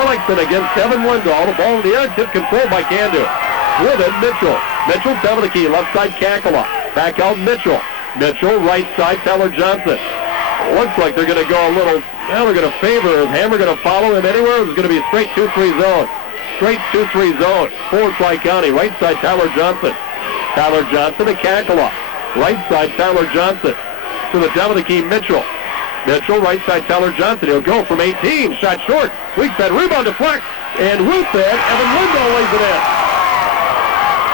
Ellickson against Evan Lindahl. The ball in the air, tip controlled by Candu. With it, Mitchell. Mitchell, top of the key, left side, Kakala. Back out, Mitchell. Mitchell, right side, Tyler Johnson. Looks like they're going to go a little, now they're going to favor. Is Hammer going to follow him anywhere? It's going to be a straight 2-3 zone. Straight 2-3 zone for Tri-County. Right side, Tyler Johnson. Tyler Johnson to Kakala. Right side, Tyler Johnson. To the top of the key, Mitchell. Mitchell, right side, Tyler Johnson. He'll go from 18. Shot short. Weak side, rebound deflect. And Ruth said, Evan Lindahl lays it in.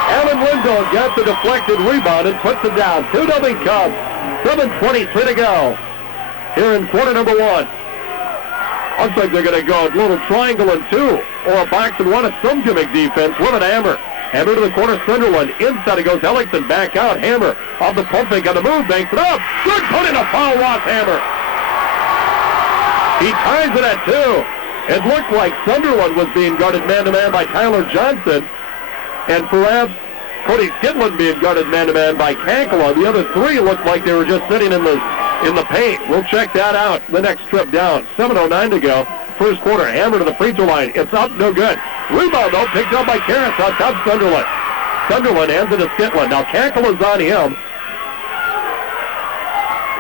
Evan Lindahl got the deflected rebound and puts it down. 2-0 Cubs. 7:23 to go here in quarter number one. Looks like they're going to go a little triangle and two, or a box and one, a some gimmick defense with an Hammer. Hammer to the corner, Sunderland. Inside it goes Ellickson, back out. Hammer off the pump fake on the move, banks it up. Good put in a foul, Ross Hammer. He ties it at two. It looked like Sunderland was being guarded man-to-man by Tyler Johnson, and perhaps Cody Skidland being guarded man-to-man by Kankala. The other three looked like they were just sitting in the paint. We'll check that out the next trip down. 7:09 to go. First quarter, Hammer to the free throw line. It's up, no good. Rebound, though, picked up by Karras on top Sunderland. Sunderland hands it to Skidland. Now Kankala's on him.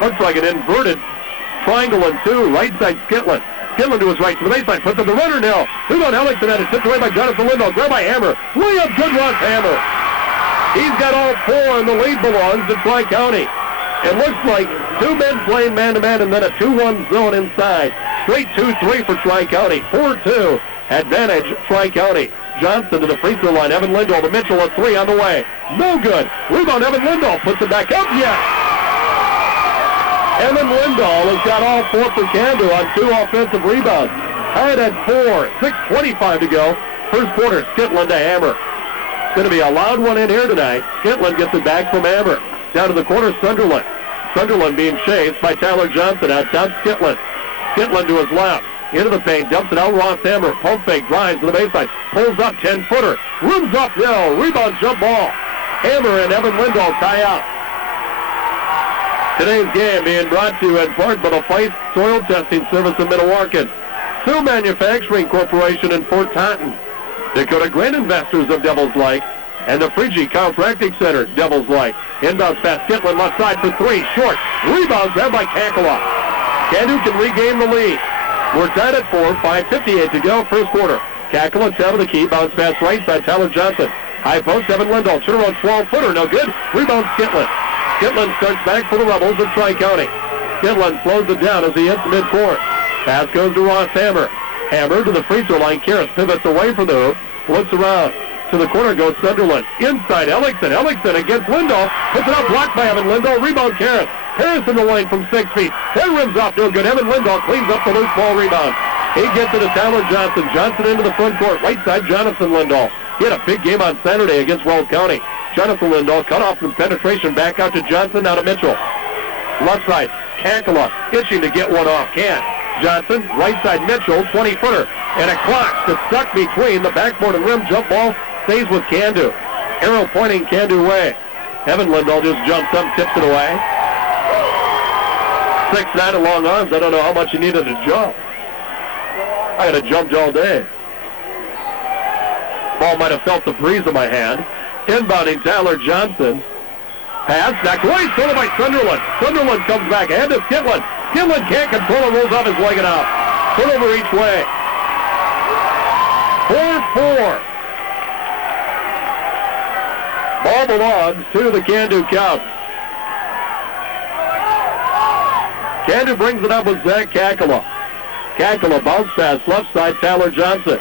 Looks like an inverted triangle and two. Right side, Skidland. Skidland to his right, to the baseline, puts up the runner now. Rebound, Ellickson had it tipped away by Jonathan Lindahl. Grabbed by Hammer. Layup, good Ross Hammer. He's got all four, and the lead belongs to Tri-County. It looks like two men playing man-to-man and then a 2-1 zone inside. Straight 2-3 for Tri-County. 4-2 advantage Tri-County. Johnson to the free throw line. Evan Lindahl to Mitchell, a three on the way. No good. Rebound, Evan Lindahl puts it back up. Yes. Evan Lindahl has got all four for Candu on two offensive rebounds. Tied at 4. 6:25 to go. First quarter, Skidland to Hammer. It's going to be a loud one in here tonight. Skidland gets it back from Hammer. Down to the corner, Sunderland. Sunderland being chased by Tyler Johnson out top Skidland. Skidland to his left. Into the paint, dumps it out, Ross Hammer. Pump fake, drives to the baseline. Pulls up, 10-footer. Rooms up, no. Rebound, jump ball. Hammer and Evan Lindahl tie out. Today's game being brought to you in part by the Fife Soil Testing Service in Minnewacan, Sioux Manufacturing Corporation in Fort Taunton, Dakota Grain Investors of Devil's Lake, and the Frigi Chiropractic Center, Devil's Lake. Inbounds pass, Skidland left side for three, short. Rebound grabbed by Kankala. Candu can regain the lead. We're tied at 4, 5:58 to go, first quarter. Kankala top of the key, bounce pass right side, Tyler Johnson. High post, Evan Lindahl, turn around 12-footer, no good. Rebound, Skidland. Skidland starts back for the Rebels of Tri-County. Skidland slows it down as he hits midcourt. Pass goes to Ross Hammer. Hammer to the free throw line. Karras pivots away from the hoop. Looks around. To the corner goes Sunderland. Inside, Ellickson. Ellickson against Lindahl. Puts it up, blocked by Evan Lindahl. Rebound, Karras. Karras in the lane from 6 feet. 10 rims off, no good. Evan Lindahl cleans up the loose ball rebound. He gets it to Tyler Johnson. Johnson into the front court. Right side, Jonathan Lindahl. He had a big game on Saturday against Wells County. Jonathan Lindahl cut off from penetration, back out to Johnson, now to Mitchell. Left side, Kankala, itching to get one off, can't. Johnson, right side, Mitchell, 20-footer, and a clock that's stuck between the backboard and rim. Jump ball stays with Candu. Arrow pointing Candu way. Evan Lindahl just jumps up, tips it away. 6'9" long arms. I don't know how much he needed to jump. I had jumped all day. Ball might have felt the breeze in my hand. Inbounding Tyler Johnson. Pass, knocked away, stolen by Sunderland. Sunderland comes back, and to Skidland. Skidland can't control it, rolls off his leg and out. Turnover each way. 4-4. Ball belongs to the Candu Cubs. Candu brings it up with Zach Kankala. Kankala bounce pass, left side, Tyler Johnson.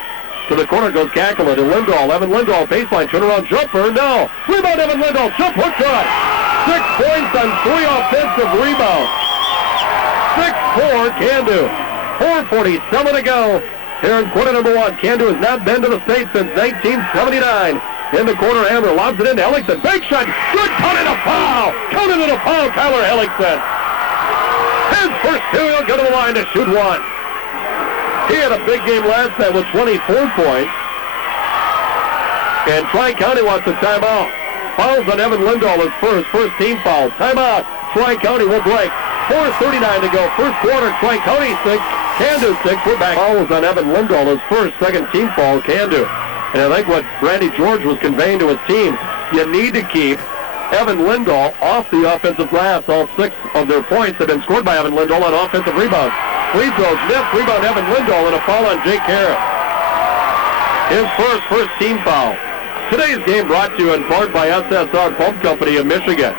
To the corner goes Kankala to Lindahl. Evan Lindahl, baseline, turnaround jumper, no. Rebound, Evan Lindahl, jump hook shot. 6 points on 3 offensive rebounds. 6-4, Candu. 4:47 to go here in quarter number one. Candu has not been to the state since 1979. In the corner, Hammer lobs it into Ellickson. Big shot, good cut and a foul. Counted in a foul, Tyler Ellickson. His first two, he'll go to the line to shoot one. He had a big game last night with 24 points. And Tri-County wants a timeout. Fouls on Evan Lindahl is first team foul. Timeout. Tri-County will break. 4:39 to go. First quarter, Tri-County 6, Can-Do 6. We're back. Fouls on Evan Lindahl, his first, second team foul, Can-Do. And I think what Randy George was conveying to his team, you need to keep Evan Lindahl off the offensive glass. All 6 of their points have been scored by Evan Lindahl on offensive rebounds. Free throws missed. Rebound Evan Lindahl and a foul on Jake Harris. His first team foul. Today's game brought to you in part by SSR Pump Company of Michigan.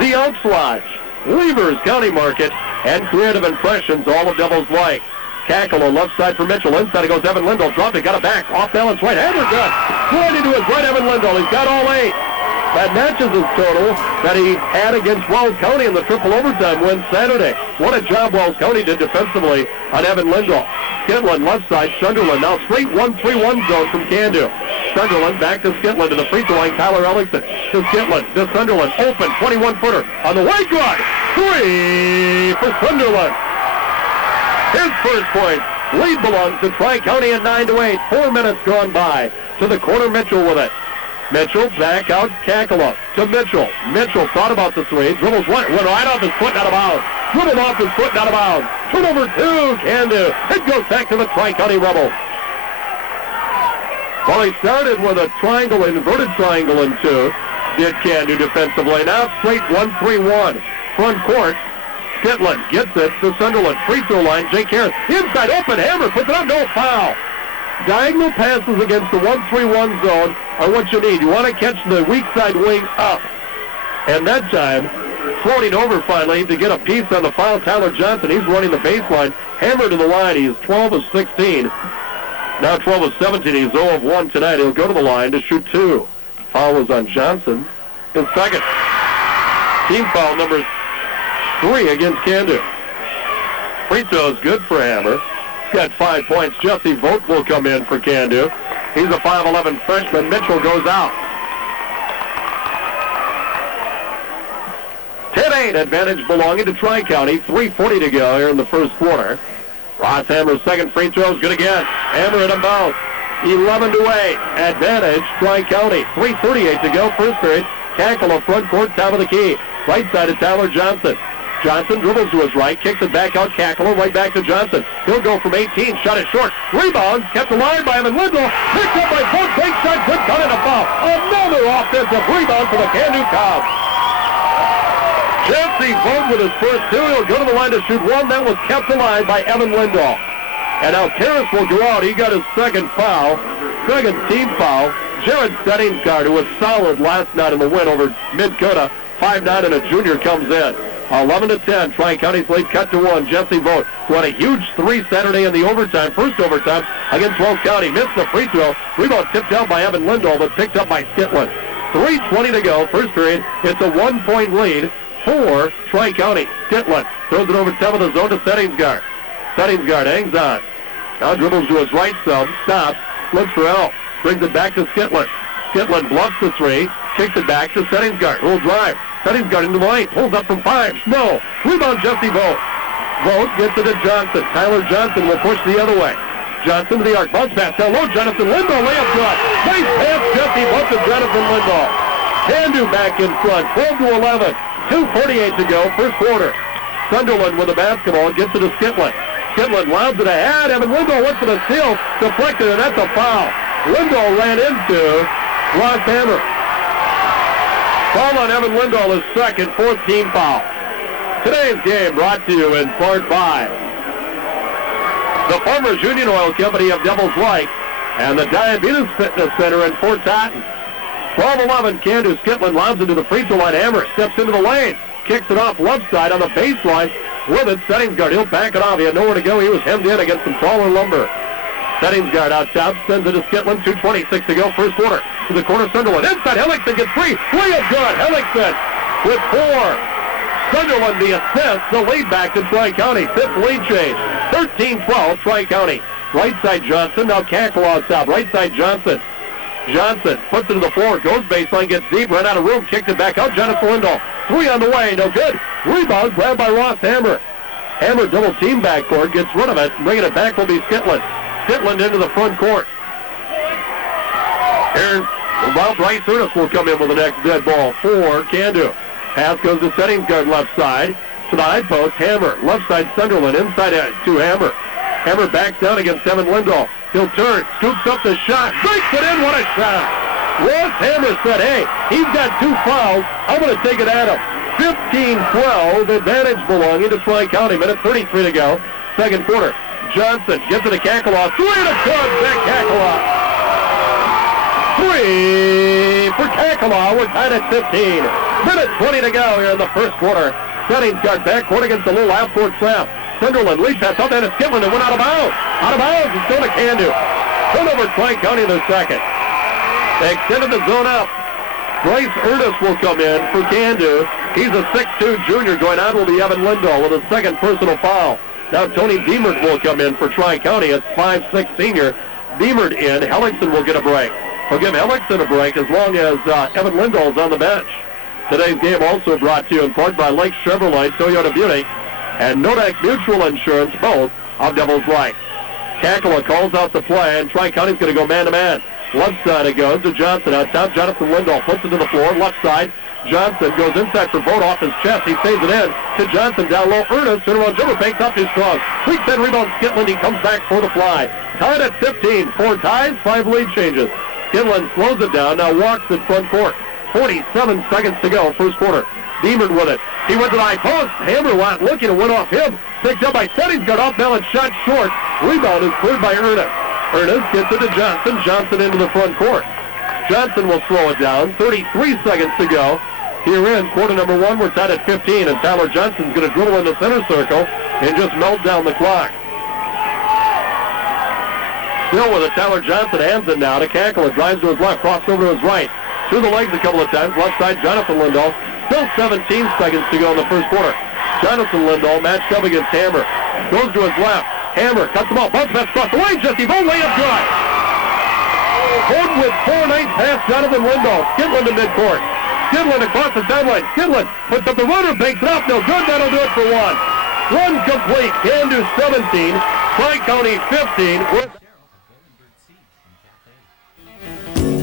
The Elks Lodge, Weavers County Market, and Creative Impressions, all of Devils Lake. Tackle on left side for Mitchell. Inside it goes Evan Lindahl. Dropped it, got it back. Off balance right. Hammer good. Right into his right, Evan Lindahl. He's got all 8. That matches his total that he had against Wells County in the triple overtime win Saturday. What a job Wells County did defensively on Evan Lindahl. Skitland left side, Sunderland now straight 1-3-1 zone from Can-Do. Sunderland back to Skitland to the free throw line. Tyler Ellingson to Skitland to Sunderland. Open 21-footer on the way. Good. 3 for Sunderland. His first point. Lead belongs to Tri-County at 9-8. 4 minutes gone by. To the corner, Mitchell with it. Mitchell back out, Kakala to Mitchell. Mitchell thought about the 3. Dribbles went right off his foot, out of bounds. Dribbled off his foot, out of bounds. Turnover 2, Can-Do. It goes back to the Tri-County Rebels. Well, he started with a triangle, inverted triangle in 2. Did Can-Do defensively. Now straight 1-3-1. Front court. Skitland gets it to Sunderland. Free throw line, Jake Harris. Inside, open, Hammer, puts it up, no foul. Diagonal passes against the 1-3-1 zone are what you need. You want to catch the weak side wing up. And that time, floating over finally to get a piece on the foul, Tyler Johnson. He's running the baseline. Hammer to the line. He's 12 of 16. Now 12 of 17. He's 0 of 1 tonight. He'll go to the line to shoot 2. Foul was on Johnson. His second. Team foul number 3 against Can-Do. Free throw is good for Hammer. Got 5 points. Jesse Vogt will come in for Can-Do. He's a 5'11 freshman. Mitchell goes out. 10-8 advantage belonging to Tri-County. 3:40 to go here in the first quarter. Ross Hammer's second free throw is good again. Hammer in a bounce. 11-8 advantage Tri-County. 3:38 to go first period. Tackle a front court, top of the key. Right side of Tyler Johnson. Johnson dribbles to his right, kicks it back out, Cackler, right back to Johnson. He'll go from 18, shot it short. Rebound, kept alive by Evan Lindahl. Picked up by Vogt, big shot, good cut, and a foul. Another offensive rebound for the Can-Do Cows. Jesse Vogt with his first 2. He'll go to the line to shoot 1. That was kept alive by Evan Lindahl. And now Terrace will go out. He got his second foul, second team foul. Jared Settingsgaard, who was solid last night in the win over Mid-Coda, 5'9", and a junior, comes in. 11-10, Tri-County's lead cut to 1. Jesse Vogt, who had a huge 3 Saturday in the overtime, first overtime against Wells County. Missed the free throw. Rebound tipped out by Evan Lindahl, but picked up by Skitland. 3:20 to go, first period. It's a 1-point lead for Tri-County. Skitland throws it over top of the zone to Settingsgaard. Settingsgaard hangs on. Now dribbles to his right side, stops, looks for help. Brings it back to Skitland. Skitland bluffs the 3, kicks it back to Settingsgaard, who will drive. Settingsgaard into the lane, pulls up from 5. No. Rebound Jesse Vogt. Vogt gets it to Johnson. Tyler Johnson will push the other way. Johnson to the arc. Bounce pass down low. Jonathan Lindahl layup shot. Nice pass, Jesse Vogt to Jonathan Lindahl. Can-Do back in front. 12-11. 2:48 to go. First quarter. Sunderland with the basketball. Gets it to Skitland. Skitland lobs it ahead. Evan Lindahl went for the steal. Deflected, and that's a foul. Lindahl ran into Ross Hammer. Foul on Evan Lindahl, his second, 4th team foul. Today's game brought to you in part by the Farmers Union Oil Company of Devils Lake and the Diabetes Fitness Center in Fort Totten. 12-11, Can-Do. Skitland lobs into the free throw line. Hammer steps into the lane, kicks it off left side on the baseline with it. Settingsgaard, he'll back it off. He had nowhere to go. He was hemmed in against some taller lumber. Settingsgaard out top, sends it to Skitland. 2:26 to go, first quarter. To the corner, Sunderland. Inside, Hellickson gets 3. Layup good. Hellickson with 4. Sunderland the assist. The lead back to Tri-County. 5th lead change. 13-12, Tri-County. Right side Johnson. Now Cackle on top. Right side Johnson. Johnson puts it to the floor. Goes baseline. Gets deep. Ran out of room. Kicks it back out. Jonathan Lindahl. 3 on the way. No good. Rebound grabbed by Ross Hammer. Hammer double team backcourt. Gets rid of it. Bringing it back will be Skitland. Skitland into the front court. Here, Bryce Ernest will come in with the next dead ball for Can-Do. Pass goes to Settingsgaard left side. to the high post. Hammer, left side Sunderland, inside to Hammer. Hammer backs down against Evan Lindahl. He'll turn, scoops up the shot, breaks it in, what a shot! Ross Hammer said, hey, he's got 2 fouls, I'm going to take it at him. 15-12, advantage belonging to Tri-County. Minute 33 to go, second quarter. Johnson gets it to Kakala, 3 to good, back Kakala. 3 for Kakala, we're tied at 15. Minute 20 to go here in the first quarter. Settings guard backcourt against a little half-court slap. Sunderland lead pass up there to Skidland and went out of bounds. Out of bounds, and still to Candu. Turnover, Tri-County in their second. They extended the zone out. Bryce Ernest will come in for Candu. He's a 6'2 junior. Going out will be Evan Lindahl with a second personal foul. Now Tony Diemert will come in for Tri-County. It's 5'6 senior. Diemert in. Hellickson will get a break. We'll give Hellickson a break as long as Evan Lindahl is on the bench. Today's game also brought to you in part by Lake Chevrolet, Toyota Beauty, and Nodak Mutual Insurance, both of Devils Lake. Kakala calls out the play, and Tri-County's going to go man-to-man. Left side it goes to Johnson. On top, Jonathan Lindahl puts it to the floor. Left side, Johnson goes inside for Vogt off his chest. He saves it in to Johnson down low. Ernest, turnaround jumper, banks up too strong. Weak 10 rebound, Skitland. He comes back for the fly. Tied at 15. 4 ties, 5 lead changes. Skitland slows it down, now walks in front court. 47 seconds to go, first quarter. Diemert with it. He went to the high post. Hammer went looking and went off him. Picked up by Settings, got off balance, shot short. Rebound is cleared by Ernest. Ernest gets it to Johnson. Johnson into the front court. Johnson will slow it down. 33 seconds to go. Here in quarter number 1, we're tied at 15, and Tyler Johnson's going to dribble in the center circle and just melt down the clock. Still with it, Tyler Johnson hands it now to Kakala. Drives to his left, cross over to his right. Through the legs a couple of times. Left side, Jonathan Lindahl. Still 17 seconds to go in the first quarter. Jonathan Lindahl matched up against Hammer. Goes to his left. Hammer cuts the ball. Bounce pass across the lane. Jesse Vogt layup good. Vogt with 4 nice pass. Jonathan Lindahl. Skidland to midcourt. Skidland across the timeline. Skidland puts up the runner. Banks it up. No good. That'll do it for one. One complete. Candu 17. Tri-County 15.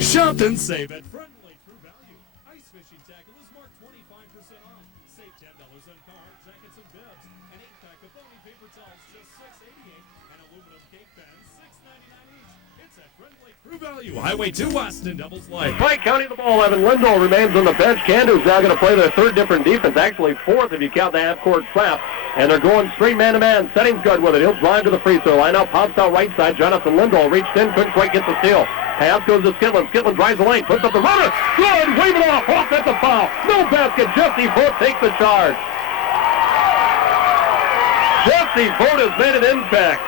Shop and save at Friendly True Value. Ice fishing tackle is marked 25% off. Save $10 on cards, jackets, and bibs. An 8-pack of phony paper towels, just $6.88. And aluminum cake pans, $6.99 each. It's at Friendly True Value. Highway 2 West in Devils Lake. Tri-County the ball. Evan Lindahl remains on the bench. Candu's now going to play their third different defense. Actually fourth if you count the half-court trap. And they're going straight man-to-man. Settings guard with it. He'll drive to the free throw line. Now pops out right side. Jonathan Lindahl reached in. Couldn't quite get the steal. Pass goes to Skidland. Skidland drives the lane. Puts up the runner. Good. Wave it off. Offensive foul. No basket. Jesse Vogt takes the charge. Jesse Vogt has made an impact.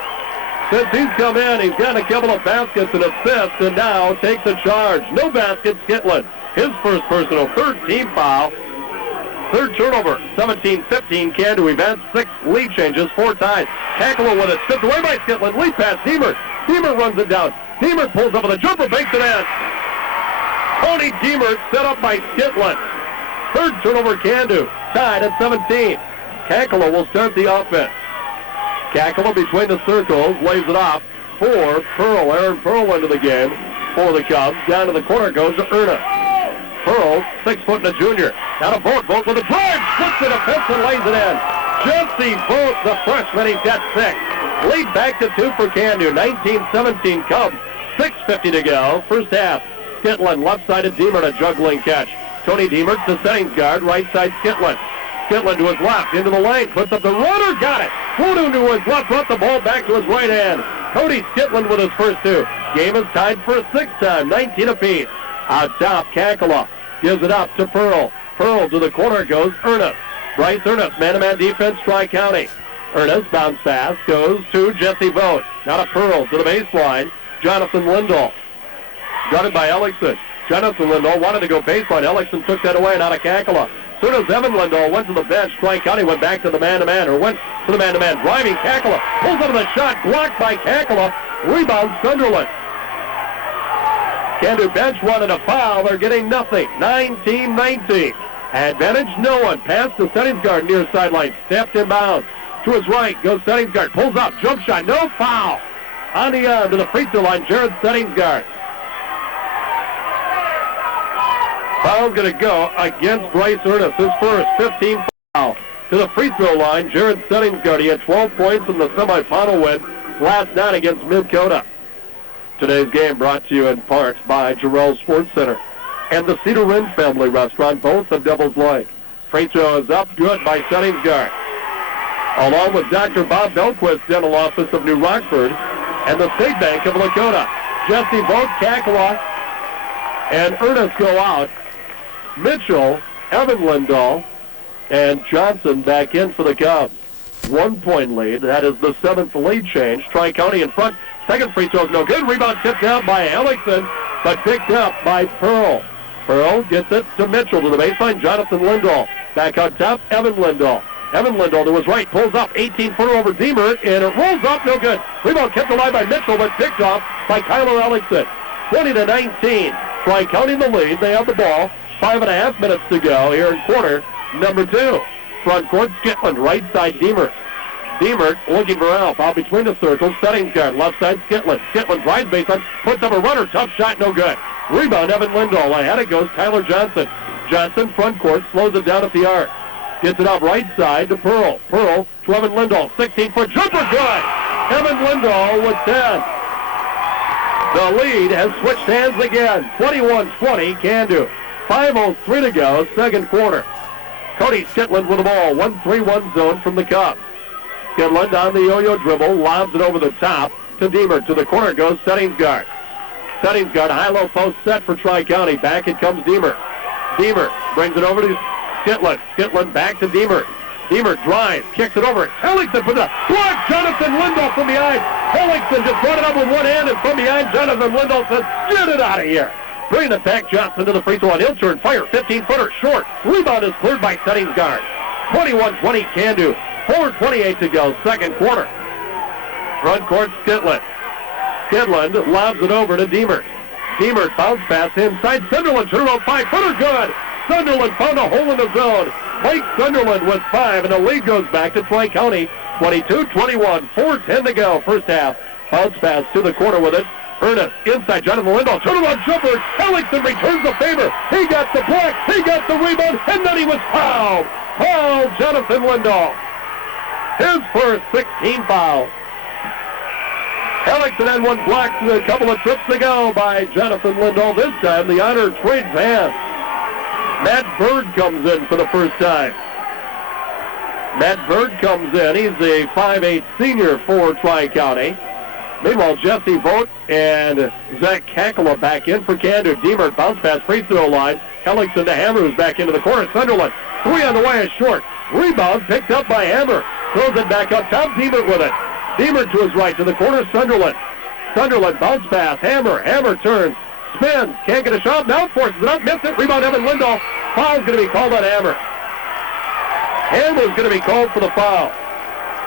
Since he's come in, he's got a couple of baskets and assists, and now takes the charge. No basket, Skidland. His first personal, third team foul. Third turnover, 17-15, Candu event, 6 lead changes, 4 ties. Kakala with it, stripped away by Skidland, lead pass, Diemert. Diemert runs it down. Diemert pulls up with a jumper, banks it in. Tony Diemert set up by Skidland. Third turnover, Candu, tied at 17. Kakala will start the offense. Kakala between the circles, lays it off for Pearl. Aaron Pearl into the game for the Cubs. Down to the corner goes to Ernest. Pearl, 6 foot and a junior. Now to Vogt. Vogt with a drive. Slips it a fence and lays it in. Jesse Vogt, the freshman, he's got 6. Lead back to 2 for Candu. 19-17 Cubs. 6:50 to go. First half. Skidland, left side of Diemert, a juggling catch. Tony Diemert, the settings guard, right side Skidland. Skidland to his left, into the lane, puts up the runner, got it. Voodoo to his left, brought the ball back to his right hand. Cody Skidland with his first 2. Game is tied for a 6th time, 19 apiece. Out top, Kakala gives it up to Pearl. Pearl to the corner goes Ernest. Bryce Ernest, man-to-man defense, Tri-County. Ernest bounce pass goes to Jesse Vogt. Now to Pearl to the baseline. Jonathan Lindahl. Guarded by Hellickson. Jonathan Lindahl wanted to go baseline. Hellickson took that away, not a Kakala. Soon as Evan Lindahl went to the bench, Tri-County went back to the man-to-man, or went to the man-to-man. Driving Kakala. Pulls up the shot, blocked by Kakala. Rebound Sunderland. Candu bench wanted a foul. They're getting nothing. 19-19. Advantage, no one. Pass to settings guard near sideline. Stepped inbounds. To his right goes settings guard. Pulls up. Jump shot. No foul. On the arm to the free throw line. Jared settings guard. Foul's going to go against Bryce Ernest. His first 15 foul. to the free throw line. Jared Settingsgard, he had 12 points in the semifinal win last night against Mid-Coda. Today's game brought to you in part by Jarrell Sports Center and the Cedar Inn Family Restaurant, both of Devils Lake. Free throw is up, good by Settingsgard. Along with Dr. Bob Belquist, Dental Office of New Rockford, and the State Bank of Lakota. Jesse Vogt, Kakala, and Ernest go out. Mitchell, Evan Lindahl, and Johnson back in for the Cubs. 1 point lead. That is the 7th lead change. Tri-County in front. Second free throw is no good. Rebound tipped out by Hellickson, but picked up by Pearl. Pearl gets it to Mitchell to the baseline. Jonathan Lindahl. Back on top, Evan Lindahl. Evan Lindahl to his right, pulls up, 18-footer over Deemer, and it rolls up, no good. Rebound kept alive by Mitchell, but picked off by Kyler Ellickson. 20-19. Tri-County in the lead. They have the ball. 5.5 minutes to go here in quarter number 2. Front court, Skitland, right side, Deemer. Deemer looking for help out between the circles. Settingsgard, left side, Skitland. Skitland drives baseline, puts up a runner, tough shot, no good. Rebound, Evan Lindahl. Ahead it goes, Tyler Johnson. Johnson, front court, slows it down at the arc. Gets it up right side to Pearl. Pearl to Evan Lindahl. 16-foot jumper, good! Evan Lindahl with 10. The lead has switched hands again. 21-20, Can-Do. 5:03 to go, second quarter. Cody Skitland with the ball. 1-3-1 zone from the Cubs. Skitland on the yo-yo dribble, lobs it over the top to Deemer. To the corner goes Settingsgard. Settingsgard, high-low post set for Tri-County. Back it comes Deemer. Deemer brings it over to Skitland. Skitland back to Deemer. Deemer drives, kicks it over. Hellickson for the block. Jonathan Lindahl from behind. Hellickson just brought it up with one hand, and from behind, Jonathan Lindahl says, get it out of here. Bringing it back, Johnson to the free throw line. He'll turn fire. 15-footer short. Rebound is cleared by Settingsgard. 21-20 Can-Do. 4:28 to go, second quarter. Front court, Skitland. Skitland lobs it over to Deemer. Deemer bounce pass inside. Sunderland turn around 5-footer, good. Sunderland found a hole in the zone. Mike Sunderland with 5, and the lead goes back to Tri-County. 22-21, 4:10 to go, first half. Bounce pass to the corner with it. Ernest inside, Jonathan Lindahl. Turnaround jumper. Hellickson returns the favor. He got the block. He got the rebound, and then he was fouled. Fouled, Jonathan Lindahl. His first 16 foul. Hellickson had one blocked a couple of trips to go by Jonathan Lindahl. This time the honor trades hands. Matt Bird comes in for the first time. Matt Bird comes in. He's a 5'8 senior for Tri-County. Meanwhile, Jesse Vogt and Zach Kakala back in for Can-Do. Deemer bounce pass, free throw line. Hellickson to Hammer, who's back into the corner. Sunderland, 3 on the way is short. Rebound picked up by Hammer. Throws it back up top. Deemer with it. Deemer to his right to the corner. Sunderland. Sunderland bounce pass. Hammer. Hammer turns. Spins. Can't get a shot. Now forces it up. Missed it. Rebound Evan Lindahl. Foul's going to be called on Hammer. Hammer's going to be called for the foul.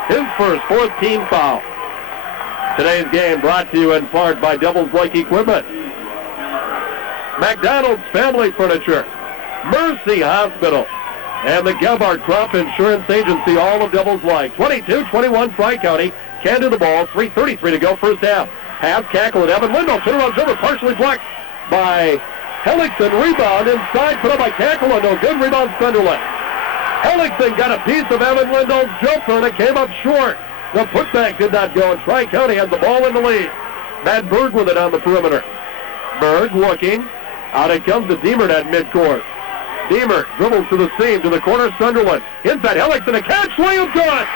His first, 4th team foul. Today's game brought to you in part by Devils Lake Equipment, McDonald's Family Furniture, Mercy Hospital, and the Gebhardt Crop Insurance Agency, all of Devils Lake. 22-21 Tri-County. Can-Do the ball. 3:33 to go, first half. Half Cackle and Evan Lindahl. Turnaround jumper partially blocked by Hellickson. Rebound inside, put up by Cackle. No good. Rebound Sunderland. Hellickson got a piece of Evan Lindahl's jumper, and it came up short. The putback did not go, and Tri-County has the ball in the lead. Matt Berg with it on the perimeter. Berg looking. Out it comes to Deemer at midcourt. Deemer dribbles to the seam, to the corner, Sunderland. Inside, Hellickson, a catch, layup good.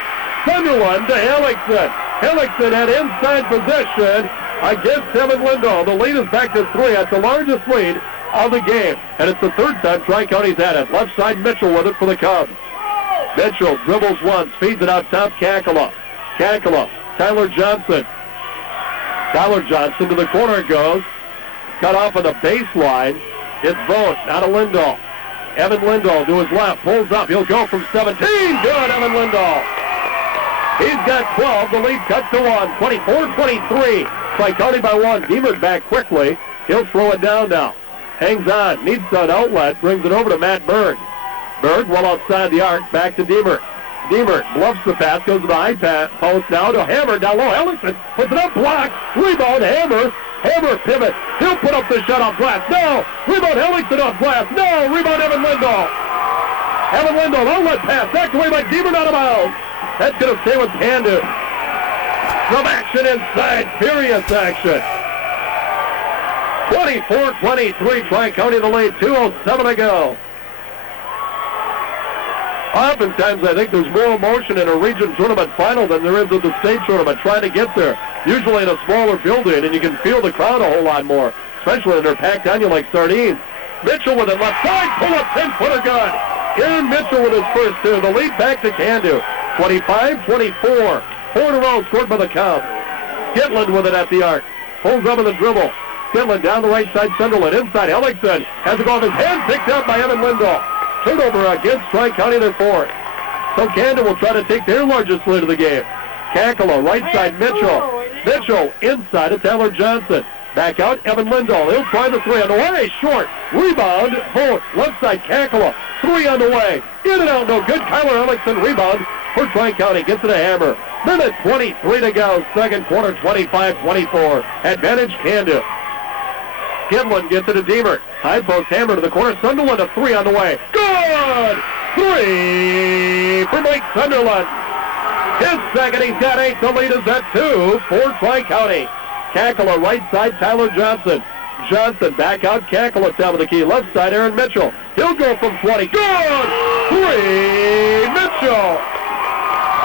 Sunderland to Hellickson. Hellickson had inside possession against Evan Lindahl. The lead is back to 3. That's the largest lead of the game. And it's the 3rd time Tri-County's had it. Left side, Mitchell with it for the Cubs. Mitchell dribbles once, feeds it out top, Kakala. Kakala, Tyler Johnson. Tyler Johnson to the corner goes. Cut off on the baseline. It's Vogt, not a Lindahl. Evan Lindahl to his left, pulls up. He'll go from 17. Good, Evan Lindahl. He's got 12. The lead cuts to 1. 24-23. Tri-County by 1. Deemer back quickly. He'll slow it down now. Hangs on. Needs an outlet. Brings it over to Matt Berg. Berg well outside the arc. Back to Deemer. Deemer bluffs the pass. Goes to the high pass. Post now to Hammer. Down low. Hellickson puts it up. Blocked. Rebound. Hammer. Hammer pivot. He'll put up the shot off glass. No. Rebound Hellickson off glass. No. Rebound Evan Lindahl. Evan Lindell, outlet pass, backed away by Deemer, out of bounds. That's going to stay with Candu. Some action inside, furious action. 24-23, Tri-County the lead, 2:07 to go. Oftentimes, I think there's more emotion in a region tournament final than there is at the state tournament, trying to get there. Usually in a smaller building, and you can feel the crowd a whole lot more, especially when they're packed on you like sardines. Mitchell with it left side, pull up 10-footer good. Aaron Mitchell with his first two. The lead back to Candu. 25-24. 4 in a row scored by the Cubs. Gitland with it at the arc. Pulls up in the dribble. Gitland down the right side, Sunderland. Inside, Ellickson has the ball in his hand, picked up by Evan Lindell. Turnover against Tri-County, their fourth. So Candu will try to take their largest lead of the game. Kakala, right side, Mitchell. Mitchell inside to Tyler Johnson. Back out, Evan Lindell. He'll try the three on the way. Short. Rebound. Both. Left side, Kakala. Three on the way. In and out, no good. Kyler Ellickson rebound for Tri-County. Gets it a hammer. Minute 23 to go. Second quarter, 25-24. Advantage, Candu. Gitland gets it to Deemer. High post hammer to the corner. Sunderland, a three on the way. Good! Three for Mike Sunderland. His second, he's got 8. The lead is at 2 for Tri-County. Kakala, right side, Tyler Johnson. Johnson back out, Kakala top of the key. Left side, Aaron Mitchell. He'll go from 20. Good! 3, Mitchell.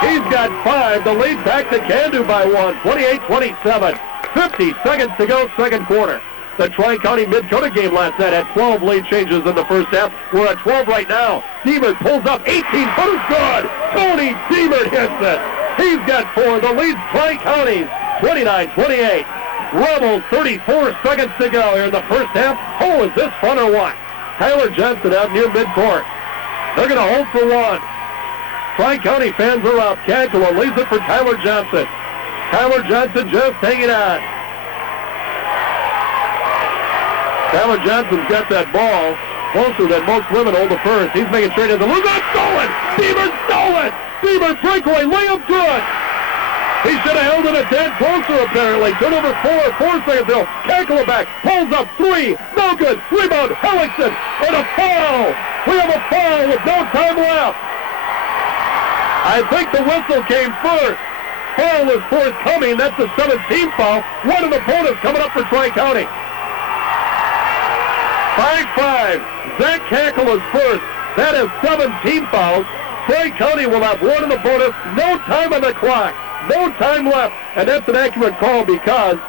He's got 5. The lead back to Candu by 1. 28-27. 50 seconds to go, second quarter. The Tri-County Mid-County game last night had 12 lead changes in the first half. We're at 12 right now. Deemer pulls up 18-footers good. Tony Deemer hits it. He's got 4. The lead's Tri-County's 29-28. Rebels 34 seconds to go here in the first half. Oh, is this fun or what? Tyler Johnson out near midcourt. They're going to hold for 1. Tri-County fans are up. Kakala leaves it for Tyler Johnson. Tyler Johnson just hanging on. Tyler Johnson's got that ball closer than most women hold the first. He's making straight in the loose. Stolen! Deemer stolen! Deemer breakaway, layup good! He should have held it a tad closer apparently. Turnover 4 seconds ago. Kakala back, pulls up 3, no good. Rebound, Ellickson, and a foul! We have a foul with no time left. I think the whistle came first. Foul is forthcoming. That's the 17th foul. One of the opponents coming up for Tri-County. 5-5. Zach Kakala's first. That is 17 fouls. Tri-County will have one in the bonus. No time on the clock. No time left. And that's an accurate call because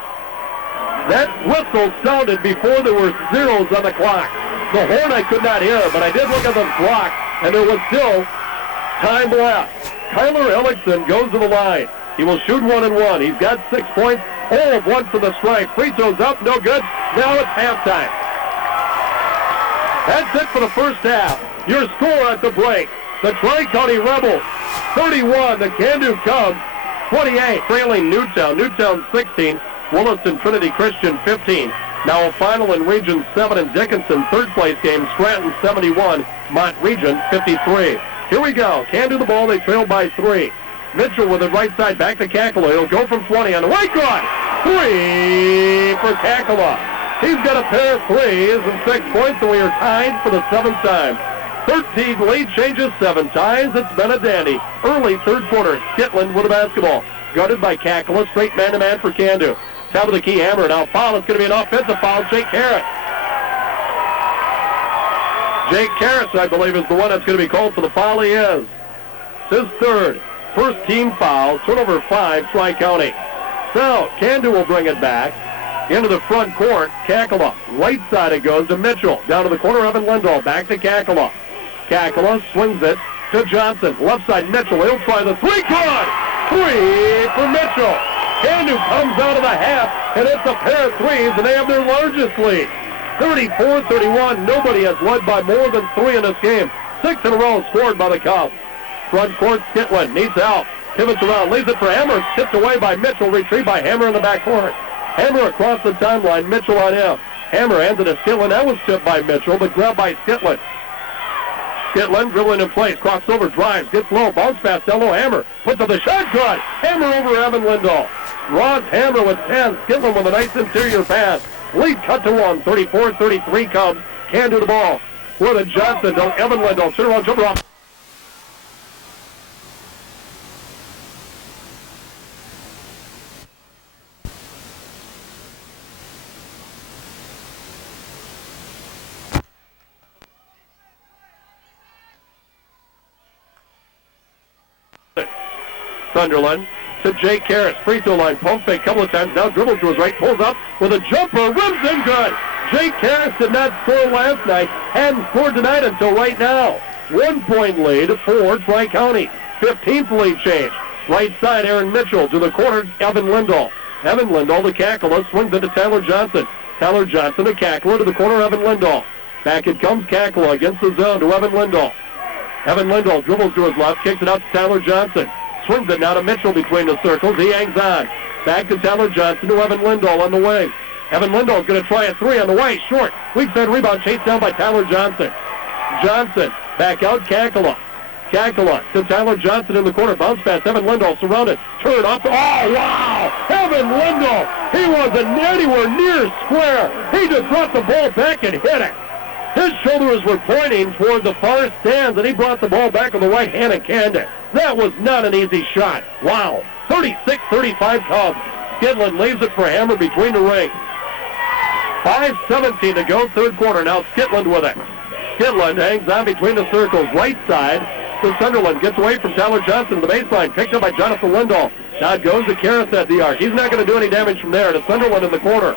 that whistle sounded before there were zeros on the clock. The horn I could not hear, but I did look at the clock, and there was still time left. Kyler Ellickson goes to the line. He will shoot 1 and 1. He's got 6 points. 0 of 1 for the strike. Free throws up, no good. Now it's halftime. That's it for the first half. Your score at the break. The Tri-County Rebels 31, the Candu Cubs 28, trailing Newtown. Newtown 16, Williston Trinity Christian 15. Now a final in Region 7 and Dickinson third place game. Scranton 71, Mont Region 53. Here we go. Candu the ball. They trail by 3. Mitchell with it right side back to Kakala. He'll go from 20 on the way. Good. 3 for Kakala. He's got a pair of threes and 6 points, and we are tied for the 7th time. 13 lead changes, 7 ties. It's been a dandy. Early third quarter, Skitland with the basketball. Guarded by Kakala, straight man-to-man for Candu. Top of the key, hammer. Now foul. It's going to be an offensive foul. Jake Harris. Jake Harris, I believe, is the one that's going to be called for the foul. He is. It's his third. First team foul. Turnover 5, Tri-County. So, Candu will bring it back. Into the front court, Kakala. Right side it goes to Mitchell. Down to the corner, Evan Lindell. Back to Kakala. Kakala swings it to Johnson. Left side, Mitchell. He'll try the 3. Good! 3 for Mitchell. Candu comes out of the half, and it's a pair of threes, and they have their largest lead. 34-31. Nobody has led by more than 3 in this game. 6 in a row scored by the Cubs. Front court, Skitland needs help. Pivots around, leaves it for Hammer. Tipped away by Mitchell. Retrieved by Hammer in the backcourt. Hammer across the timeline, Mitchell on him. Hammer hands it to Skitland. That was tipped by Mitchell, but grabbed by Skitland. Skitland dribbling in place, crosses over, drives, gets low, bounce pass, Dello Hammer. Puts up the shot, good. Hammer over Evan Lindell. Ross Hammer with 10. Skitland with a nice interior pass. Lead cut to 1, 34-33 Cubs. Candu the ball. For the Johnson, Evan Lindell. Turn around, jumper off. Sunderland to Jake Karras. Free throw line, pump fake a couple of times. Now dribbles to his right, pulls up with a jumper, rims in good. Jake Karras did not score last night, hadn't scored tonight until right now. 1 point lead for Tri-County. 15th lead change. Right side, Aaron Mitchell to the corner, Evan Lindahl. Evan Lindahl to Kakala, swings into Tyler Johnson. Tyler Johnson to Kakala to the corner, Evan Lindahl. Back it comes Kakala against the zone to Evan Lindahl. Evan Lindahl dribbles to his left, kicks it out to Tyler Johnson. Swings it now to Mitchell between the circles. He hangs on. Back to Tyler Johnson to Evan Lindahl on the wing. Evan Lindahl's going to try a three on the way. Short. Weak side rebound chased down by Tyler Johnson. Johnson back out Kakala. Kakala to Tyler Johnson in the corner. Bounce pass. Evan Lindahl surrounded. Turn off. Oh, wow. Evan Lindahl. He wasn't anywhere near square. He just brought the ball back and hit it. His shoulders were pointing toward the far stands, and he brought the ball back on the right hand of Candid. That was not an easy shot. Wow. 36-35 Cubs. Skidland leaves it for Hammer between the rings. 5:17 to go, third quarter. Now Skidland with it. Skidland hangs on between the circles. Right side to Sunderland. Gets away from Tyler Johnson to the baseline. Picked up by Jonathan Lindahl. Now it goes to Karras at the arc. He's not going to do any damage from there. To Sunderland in the corner.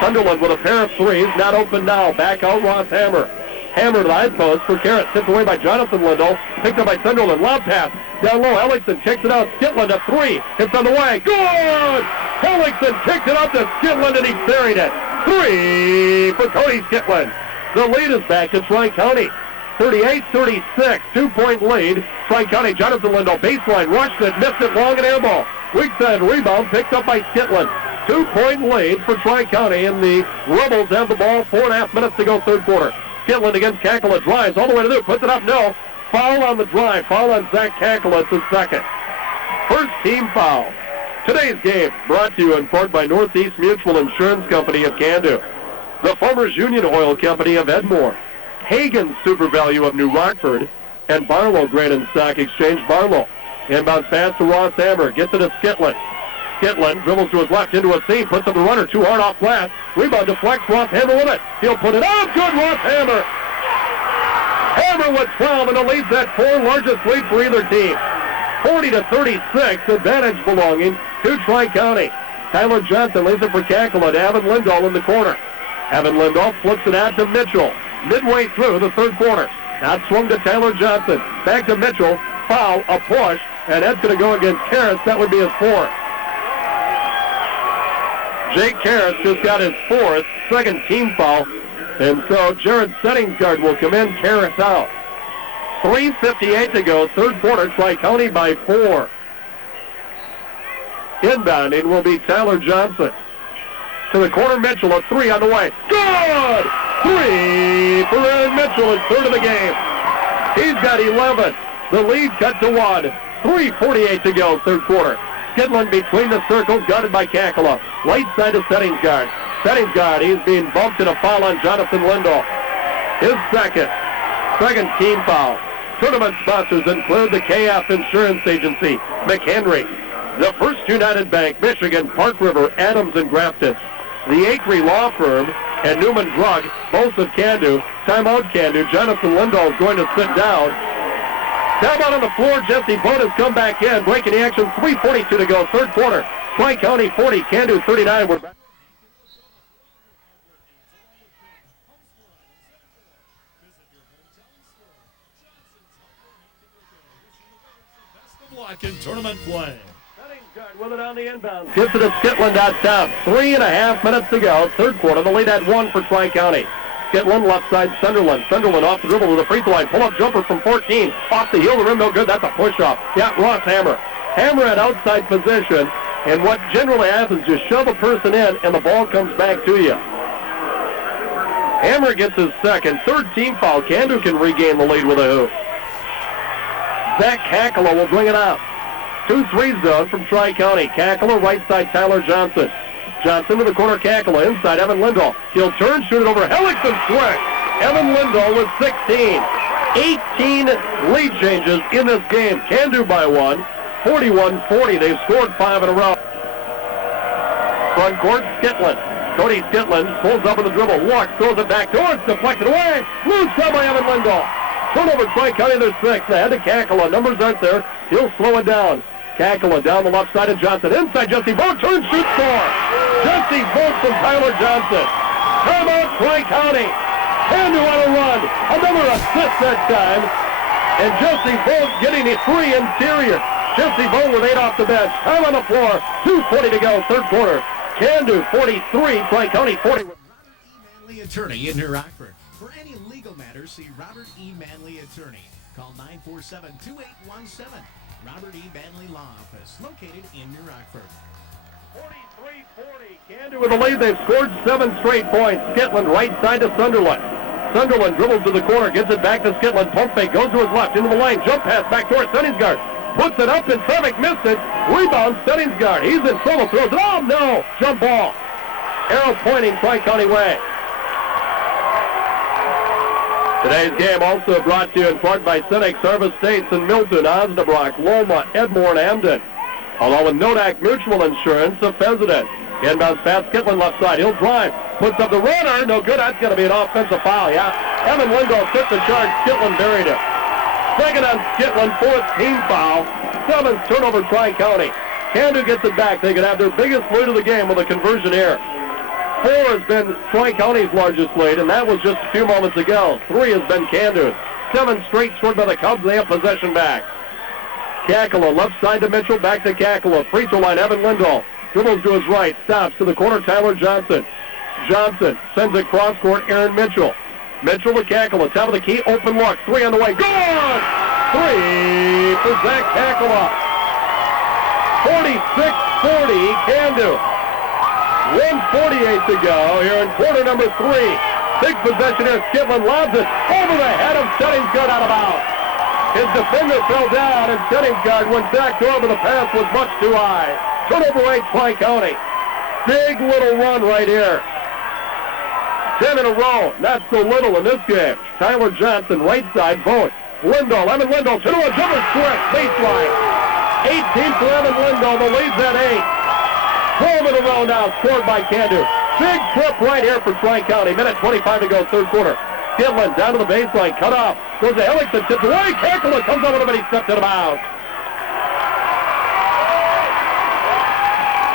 Sunderland with a pair of threes. Not open now. Back out Ross Hammer. Hammer to the high post for Karras. Tipped away by Jonathan Lindahl. Picked up by Sunderland. Lob pass. Down low. Hellickson kicks it out. Skidland a three. Hits on the way. Good! Hellickson kicked it out to Skidland and he buried it. Three for Cody Skidland. The lead is back to Tri-County. 38-36. 2 point lead. Tri-County. Jonathan Lindahl baseline. Rushed it. Missed it. Long and air ball. Weak side rebound. Picked up by Skidland. 2 point lead for Tri-County, and the Rebels have the ball. 4.5 minutes to go, third quarter. Skidland against Kakala, drives all the way to the puts it up, no. Foul on the drive, foul on Zach Kakala, it's his second. First team foul. Today's game brought to you in part by Northeast Mutual Insurance Company of Candu, the Farmers Union Oil Company of Edmore, Hagen's Super Value of New Rockford, and Barlow Grain and Stock Exchange Barlow. Inbounds pass to Ross Hammer, gets it to Skidland. Skidland dribbles to his left into a seam, puts up the runner, too hard off glass. Rebound deflects, Ross Hammer with it. He'll put it up, good Ross Hammer. Hammer with 12, and the lead's that fourth largest lead for either team. 40-36, advantage belonging to Tri-County. Tyler Johnson leaves it for Kakala to Evan Lindahl in the corner. Evan Lindahl flips it out to Mitchell. Midway through the third quarter. Now swung to Tyler Johnson. Back to Mitchell. Foul, a push, and that's going to go against Karras. That would be his fourth. Jake Karras just got his fourth, second team foul. And so Jared Settingsgard will come in, Karras out. 3:58 to go, third quarter, Tri-County by 4. Inbounding will be Tyler Johnson. To the corner, Mitchell, a three on the way. Good! Three for Aaron Mitchell, his third of the game. He's got 11. The lead cut to 1. 3:48 to go, third quarter. Skidland between the circles, guarded by Kakala. Right side to Settingsgard. Settingsgard, he's being bumped in a foul on Jonathan Lindahl. His second team foul. Tournament sponsors include the KF Insurance Agency, McHenry, the First United Bank, Michigan, Park River, Adams, and Grafton, the Acre Law Firm, and Newman Drug, both of Candu. Timeout Candu. Jonathan Lindahl is going to sit down. Timeout on the floor. Jesse Bode has come back in, breaking the action. 3:42 to go, third quarter. Tri-County 40, Candu 39. We're back. Block in tournament play. Settingsgard with it on the inbound. Gets it to Skidland out top. 3.5 minutes to go. Third quarter. The lead at 1 for Tri-County. Skidland left side Sunderland. Sunderland off the dribble to the free throw line. Pull-up jumper from 14. Off the heel of the rim. No good. That's a push-off. Yeah, Ross Hammer. Hammer at outside position. And what generally happens is you shove a person in and the ball comes back to you. Hammer gets his second. Third team foul. Candu can regain the lead with a hoop. Zach Kakala will bring it out. 2-3 zone from Tri-County. Kakala, right side, Tyler Johnson. Johnson to the corner, Kakala. Inside, Evan Lindahl. He'll turn, shoot it over. Hellickson swing. Evan Lindahl with 16. 18 lead changes in this game. Candu by 1. 41-40. They've scored 5 in a row. Front court, Skidland. Cody Skidland pulls up on the dribble. Walks, throws it back door. It's deflected away. Loose shot by Evan Lindahl. Turnover, Tri-County, there's 6. They had to Kakala. Numbers aren't there. He'll slow it down. Kakala down the left side of Johnson. Inside Jesse Vogt. Turn, shoot, score. Jesse Vogt from Tyler Johnson. Timeout, Tri-County. Candu on a run. Another assist that time. And Jesse Vogt getting a free interior. Jesse Vogt with 8 off the bench. Time on the floor. 2:40 to go, third quarter. Candu 43, Tri-County 40. Robert E. Manley Attorney in New Rockford. For any legal matters, see Robert E. Manley Attorney. Call 947-2817. Robert E. Manley Law Office, located in New Rockford. 43-40. Candu with the lead. They've scored 7 straight points. Skitland right side to Sunderland. Sunderland dribbles to the corner, gives it back to Skitland. Pump fake, goes to his left, into the lane. Jump pass back towards Sunningsgard. Puts it up, and Savick missed it. Rebound, Sunningsgard. He's in trouble, throws it. Oh, no! Jump ball. Arrow pointing Tri-County way. Today's game also brought to you in part by Senex Service States in Milton, Osnabrock, Loma, Edmore, and Hamden. Along with Nodak Mutual Insurance of Fezzidan. Inbounds pass, Skitland left side. He'll drive. Puts up the runner. No good. That's going to be an offensive foul, yeah. Evan Lindahl took the charge. Skitland buried it. Second on Skitland, 4th team foul. 7th turnover, Tri-County. Candu gets it back. They could have their biggest lead of the game with a conversion here. 4 has been Tri-County's largest lead, and that was just a few moments ago. 3 has been Candu. 7 straight scored by the Cubs. They have possession back. Kakala, left side to Mitchell, back to Kakala. Free throw line, Evan Lindahl. Dribbles to his right, stops to the corner, Tyler Johnson. Johnson sends it cross court, Aaron Mitchell. Mitchell to Kakala, top of the key, open look. 3 on the way, good! 3 for Zach Kakala. 46-40, Candu. 1:48 to go here in quarter number 3. Big possession here, Skitland lobs it over the head of Settingsgard out of bounds. His defender fell down, and Settingsgard went back over. The pass was much too high. Turnover rate, Tri-County. Big little run right here. 10 in a row. Not so little in this game. Tyler Johnson, right side, Vogt. Lindahl, Evan Lindahl, to a jumper square, baseline. 18 for Evan Lindahl. The lead's at 8. 12 in a row now, scored by Candu. Big trip right here for Tri-County. Minute 25 to go, third quarter. Skitland down to the baseline, cut off. Goes to Ellington, tips away. Kakala comes over him, and he stepped out of bounds.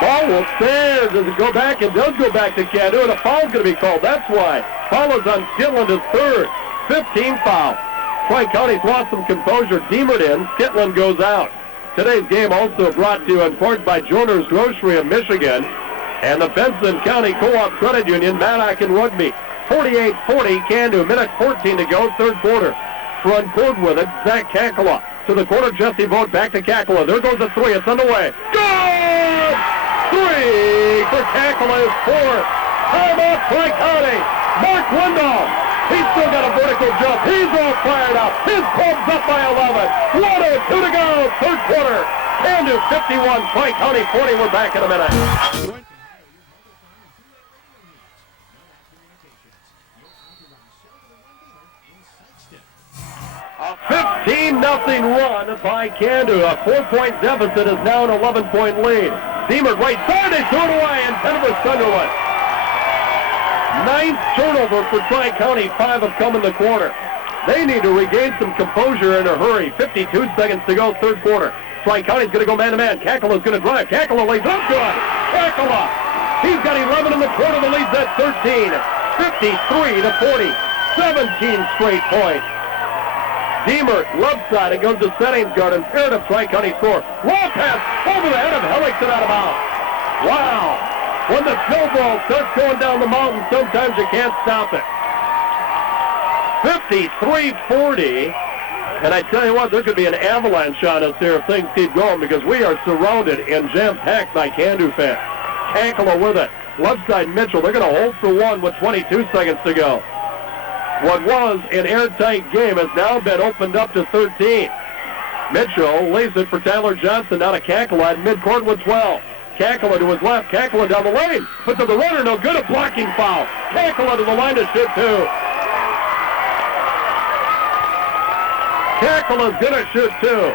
Ball will stand. Does it go back? It does go back to Candu, and a foul's going to be called. That's why. Foul is on Skitland, his third. 15 foul. Tri-County's lost some composure. Deemered in. Skitland goes out. Today's game also brought to you in part by Joner's Grocery of Michigan and the Benson County Co-op Credit Union, Maddock and Rugby. 48-40, Candu. Minute 14 to go, third quarter. Front court with it, Zach Kakala. To the corner, Jesse Vogt, back to Kakala. There goes the 3, it's underway. Good! 3 for Kakala is 4th. Timeout, Tri-County. Mark Lindahl. He's still got a vertical jump. He's all fired up. His club's up by 11. 1:02 to go, third quarter. Candu 51, Tri-County 40. We're back in a minute. A 15-0 run by Candu. A 4-point deficit is now an 11-point lead. Deemer right side, they threw it away, and 10 for Sunderland. 9th turnover for Tri-County. 5 have come in the quarter. They need to regain some composure in a hurry. 52 seconds to go, third quarter. Tri-County's going to go man-to-man. Kakala's going to drive. Kakala lays up good. Kakala. He's got 11 in the quarter. The lead's at 13. 53-40. 17 straight points. Deemer, left side. It goes to Settingsgard. Imperative Tri-County score. Raw pass over the head of Ellington out of bounds. Wow. When the snowball starts going down the mountain, sometimes you can't stop it. 53-40. And I tell you what, there could be an avalanche on us here if things keep going, because we are surrounded and jam-packed by Candu fans. Kakala with it. Left side Mitchell. They're going to hold for 1 with 22 seconds to go. What was an airtight game has now been opened up to 13. Mitchell lays it for Tyler Johnson down to Kakala at midcourt with 12. Kakala to his left. Kakala down the lane. Puts up the runner. No good. A blocking foul. Kakala to the line to shoot 2. Kakala's going to shoot 2.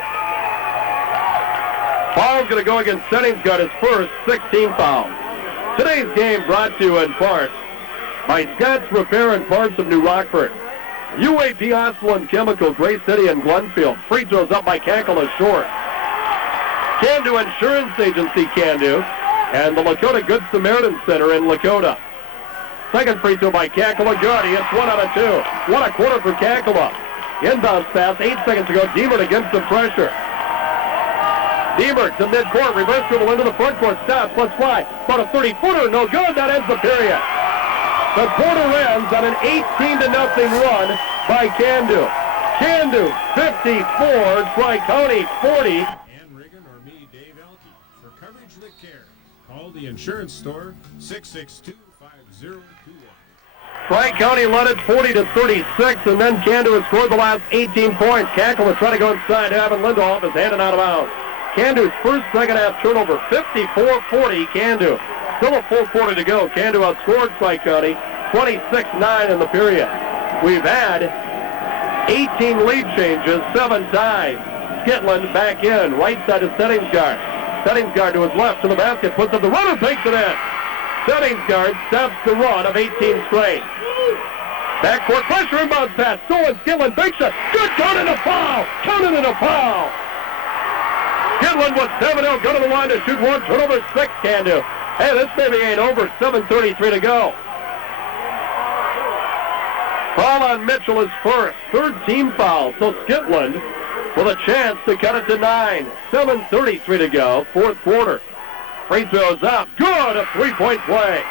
Foul's going to go against Settingsgard, his first, 16 foul. Today's game brought to you in part by Scott's Repair and Parts of New Rockford. UAP Oswald Chemical, Gray City and Glenfield. Free throws up by Kakala short. Can-Do Insurance Agency, Can-Do, and the Lakota Good Samaritan Center in Lakota. Second free throw by Kakala, good. He hits 1 out of 2. What a quarter for Kakala. Inbounds pass, 8 seconds to go. Diemert against the pressure. Diemert to midcourt, reverse dribble into the front court, stops, let's fly. About a 30-footer, no good, that ends the period. The quarter ends on an 18-0 run by Can-Do. Can-Do 54, Tri-County 40. And Reagan or me, Dave Elke. For coverage that cares, call the insurance store, 662-5021. Tri-County led it 40-36, and then Can-Do has scored the last 18 points. Kakala trying to go inside. Evan Lindoff is handed out of bounds. Can-Do's first second-half turnover, 54-40, Can-Do. Still a full quarter to go. Can-Do outscored Tri-County 26-9 in the period. We've had 18 lead changes, 7 ties. Skitland back in, right side of Settings guard. Settings guard to his left to the basket, puts up the runner, takes it in. Settings guard stops the run of 18 straight. Backcourt pressure, inbounds pass, stolen, Skitland, big shot, good, count and a foul, counted and a foul. Skitland with 7-0, go to the line to shoot one, turnover 6, Can-Do. Hey, this maybe ain't over, 7:33 to go. Foul on Mitchell is first, third team foul, so Skitland with a chance to cut it to 9. 7:33 to go, fourth quarter. Free throws up, good, a three-point play.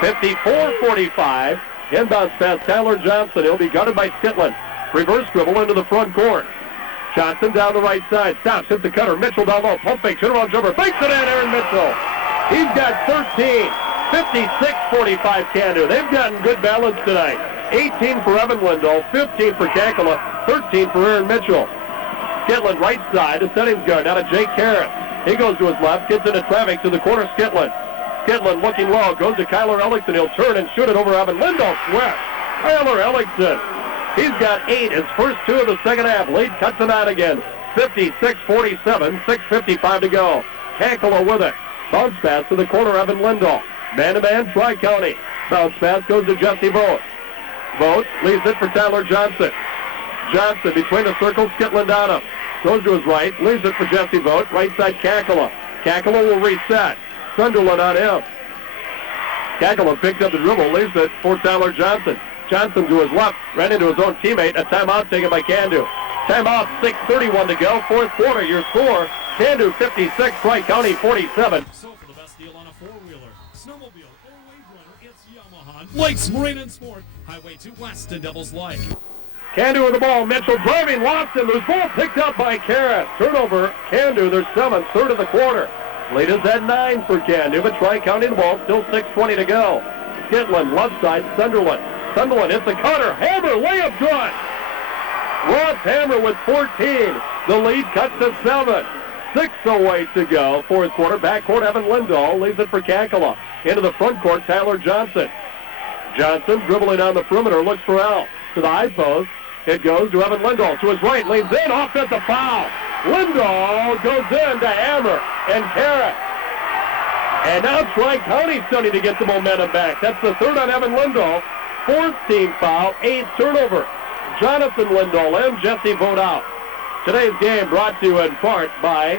54-45, inbounds pass Tyler Johnson, he'll be guarded by Skitland. Reverse dribble into the front court. Johnson down the right side, stops, hits the cutter, Mitchell down low, pump fake, turnaround jumper, fakes it in, Aaron Mitchell. He's got 13, 56-45 Can-Do. They've gotten good balance tonight. 18 for Evan Lindow, 15 for Kakala, 13 for Aaron Mitchell. Skitland right side, a settings guard, now to Jake Harris. He goes to his left, gets into traffic to the corner, Skitland. Skitland looking low, goes to Kyler Ellickson. He'll turn and shoot it over Evan Lindow. Sweat. Kyler Ellickson. He's got 8, his first 2 of the second half. Lead cuts it out again. 56-47, 6:55 to go. Kakala with it. Bounce pass to the corner, Evan Lindow. Man-to-man, Tri-County. Bounce pass goes to Jesse Vogt. Vogt leaves it for Tyler Johnson. Johnson between the circles, Skitland on him. Goes to his right, leaves it for Jesse Vogt. Right side, Kakala. Kakala will reset. Sunderland on him. Kakala picked up the dribble, leaves it for Tyler Johnson. Johnson to his left, ran into his own teammate. A timeout taken by Can-Do. Timeout, 6:31 to go, fourth quarter. Your score, Can-Do 56, Tri-County 47. So for the best deal on a four-wheeler, snowmobile, or wave runner, it's Yamaha. Lakes Marine and Sport, Highway 2 West to Devil's Lake. Can-Do with the ball. Mitchell driving, lost it. Loose ball picked up by Karras. Turnover, Can-Do, their 7th, third of the quarter. Lead is at 9 for Can-Do, but Tri-County the ball, still 6:20 to go. Skitland, left side, Sunderland. Sunderland hits the cutter. Hammer, layup good. Ross Hammer with 14. The lead cuts to 7. 6:08 to go, fourth quarter. Backcourt, Evan Lindahl leaves it for Kakala. Into the front court, Tyler Johnson. Johnson dribbling on the perimeter, looks for Al. To the high post. It goes to Evan Lindahl. To his right, leans in, offensive foul. Lindahl goes in to Hammer and Karras. And now Tri-County starting to get the momentum back. That's the third on Evan Lindahl. Fourth team foul, 8th turnover. Jonathan Lindahl and Jesse Vogt out. Today's game brought to you in part by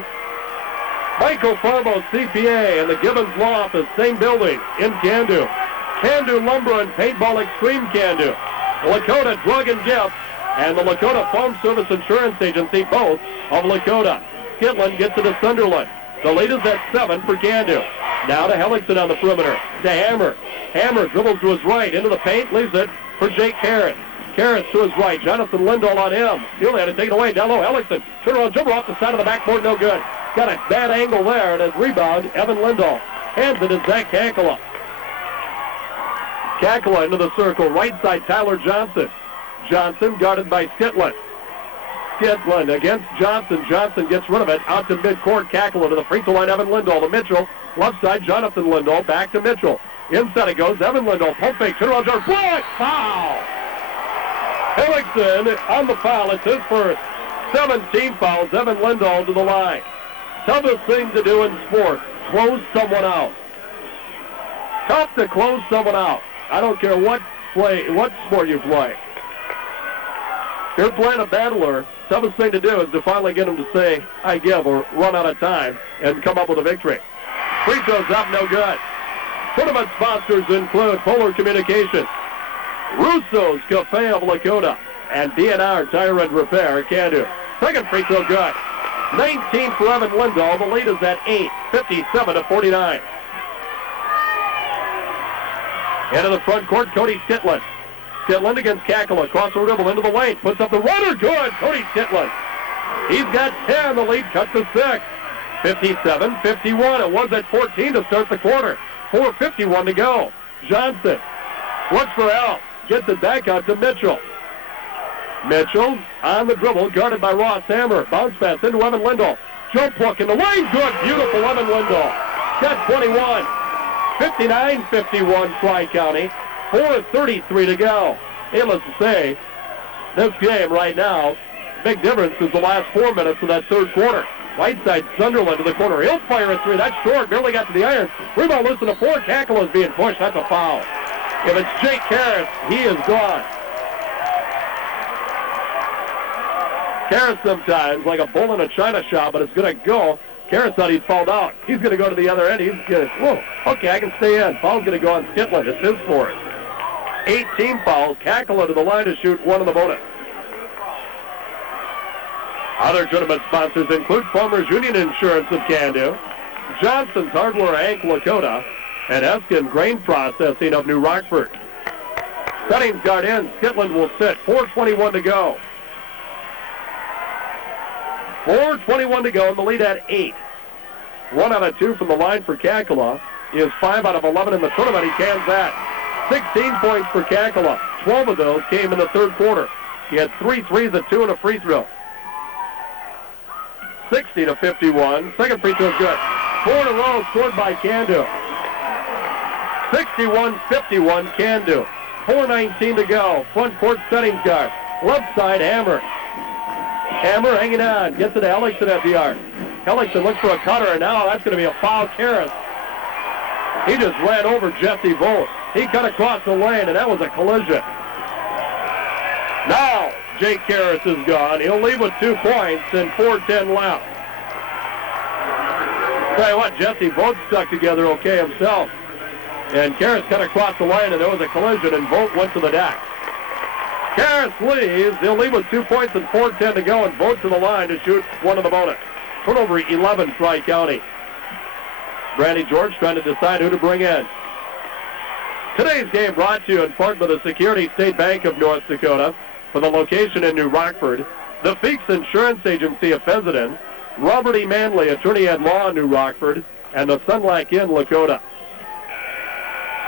Michael Farbo CPA and the Gibbons Law Office, same building in Can-Do. Can-Do Lumber and Paintball Extreme Can-Do. Lakota Drug and Gift and the Lakota Farm Service Insurance Agency, both of Lakota. Skitland gets it to Sunderland. The lead is at 7 for Can-Do. Now to Hellickson on the perimeter. To Hammer. Hammer dribbles to his right. Into the paint. Leaves it for Jake Karras. Karras to his right. Jonathan Lindahl on him. He'll had to take it away. Down low, Hellickson. Turnaround jumper off the side of the backboard. No good. Got a bad angle there. And his rebound, Evan Lindahl. Hands it to Zach Kakala. Kakala into the circle. Right side, Tyler Johnson. Johnson guarded by Skitland. Skitland against Johnson. Johnson gets rid of it. Out to midcourt. Kakala to the free throw line. Evan Lindahl to Mitchell. Left side, Jonathan Lindahl. Back to Mitchell. Inside it goes. Evan Lindahl. Pump fake. Turnaround jumper. Block. Foul. Hellickson on the foul. It's his first. 17 fouls. Evan Lindahl to the line. Toughest thing to do in sports. Close someone out. Tough to close someone out. I don't care what sport you play. You're playing a battler. Toughest thing to do is to finally get him to say, I give, or run out of time, and come up with a victory. Free throws up, no good. Tournament sponsors include Polar Communications, Russo's Cafe of Lakota, and DNR Tire and Repair, Can-Do. Second free throw good. 19 for Evan Lindahl. The lead is at 8, 57-49. Into the front court, Cody Skitland. Skitland against Kakala. Across the dribble into the lane. Puts up the runner. Good. Cody Skitland. He's got 10. The lead cut to 6. 57-51. It was at 14 to start the quarter. 4:51 to go. Johnson looks for help. Gets it back out to Mitchell. Mitchell on the dribble, guarded by Ross Hammer. Bounce pass into Evan Lindahl. Jump hook in the lane. Good. Beautiful Evan Lindahl. Got 21. 59-51 Tri-County. 4:33 to go. Needless to say, this game right now, big difference is the last 4 minutes of that third quarter. Whiteside, Sunderland to the corner. He'll fire a three. That's short. Barely got to the iron. Rebound loose to the floor. Kakala is being pushed. That's a foul. If it's Jake Karras, he is gone. Karras sometimes, like a bull in a china shop, but it's going to go. Karras thought he'd fouled out. He's going to go to the other end. He's going to, whoa, okay, I can stay in. Foul's going to go on Skitland. It's his fourth. 18 fouls. Kakala to the line to shoot one of the bonus. Other tournament sponsors include Farmers Union Insurance of Can-Do, Johnson's Hardware Inc. Lakota, and Eskin Grain Processing of New Rockford. Settings guard in. Skitland will sit. 4:21 to go. 4:21 to go, and the lead at 8. 1 out of 2 from the line for Kakala. He is 5 out of 11 in the tournament. He cans that. 16 points for Kakala. 12 of those came in the third quarter. He had 3 threes and 2 and a free throw. 60-51. Second free throw is good. 4 in a row scored by Can-Do. 61-51 Can-Do. 4:19 to go. Front court settings guard. Left side, Hammer. Hammer hanging on. Gets it to Hellickson at the arc. Hellickson looks for a cutter, and now that's going to be a foul. Karras. He just ran over Jesse Vogt. He cut across the lane, and that was a collision. Now, Jake Karras is gone. He'll leave with 2 points and 4:10 left. Tell you what, Jesse Vogt stuck together okay himself. And Karras cut across the line, and there was a collision, and Vogt went to the deck. Karras leaves. He'll leave with 2 points and 4:10 to go, and Vogt to the line to shoot one of the bonus. Turnover 11, Tri-County. Brandy George trying to decide who to bring in. Today's game brought to you in part by the Security State Bank of North Dakota, for the location in New Rockford, the Feeks Insurance Agency of Fessenden, Robert E. Manley, attorney at law in New Rockford, and the Sun Lac Inn, Lakota.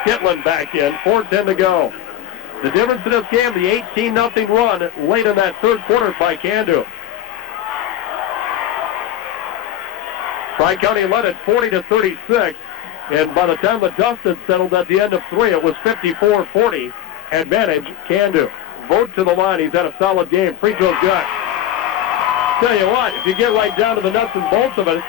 Skitland back in, 4:10 to go. The difference in this game, the 18-0 run late in that third quarter by Can-Do. Tri-County led at 40-36, and by the time the dust had settled at the end of 3, it was 54-40. Advantage, Can-Do. Vogt to the line. He's had a solid game. Free throw's good. Tell you what, if you get right down to the nuts and bolts of it,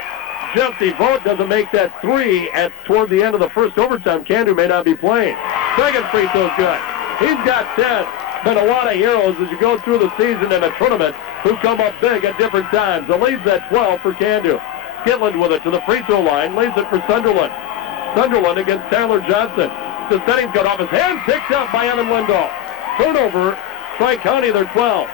Jesse Vogt doesn't make that 3 toward the end of the first overtime. Can-Do may not be playing. Second free throw's good. He's got 10. Been a lot of heroes as you go through the season in a tournament who come up big at different times. The lead's at 12 for Can-Do. Skitland with it to the free throw line. Leaves it for Sunderland. Sunderland against Tyler Johnson. The settings got off his hand. Picked up by Evan Lindahl. Turnover, Tri-County, they're 12.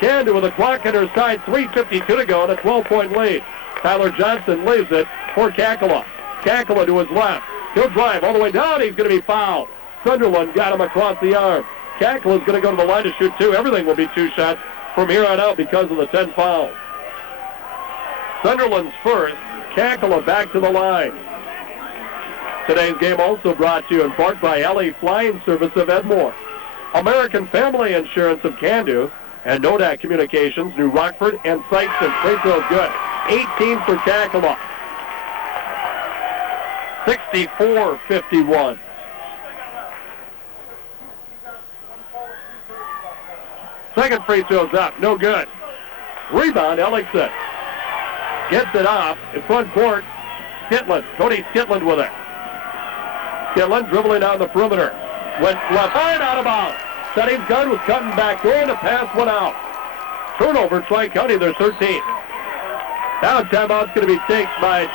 Can-Do with a clock on her side, 3:52 to go, and a 12-point lead. Tyler Johnson leaves it for Kakala. Kakala to his left. He'll drive all the way down. He's going to be fouled. Sunderland got him across the arm. Kakala's going to go to the line to shoot 2. Everything will be 2 shots from here on out because of the 10 fouls. Sunderland's first. Kakala back to the line. Today's game also brought to you in part by LA Flying Service of Edmore, American Family Insurance of Can-Do, and Nodak Communications, New Rockford, and Sykeston. Free throw good. 18 for Kakala. 64-51. Second free throw's up. No good. Rebound, Hellickson. Gets it off in front court. Skitland. Cody Skitland with it. Skitland dribbling down the perimeter. Went left side, out of bounds. Settings gun was cutting back door, and the pass went out. Turnover, Tri-County, their 13th. Now timeout's going to be taken by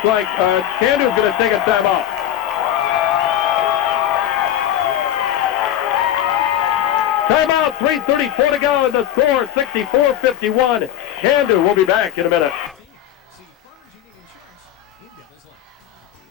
Candu's going to take a timeout. Timeout, 3:34 to go, and the score 64-51. Candu will be back in a minute. See Farmers Union Insurance in Devil's Lake.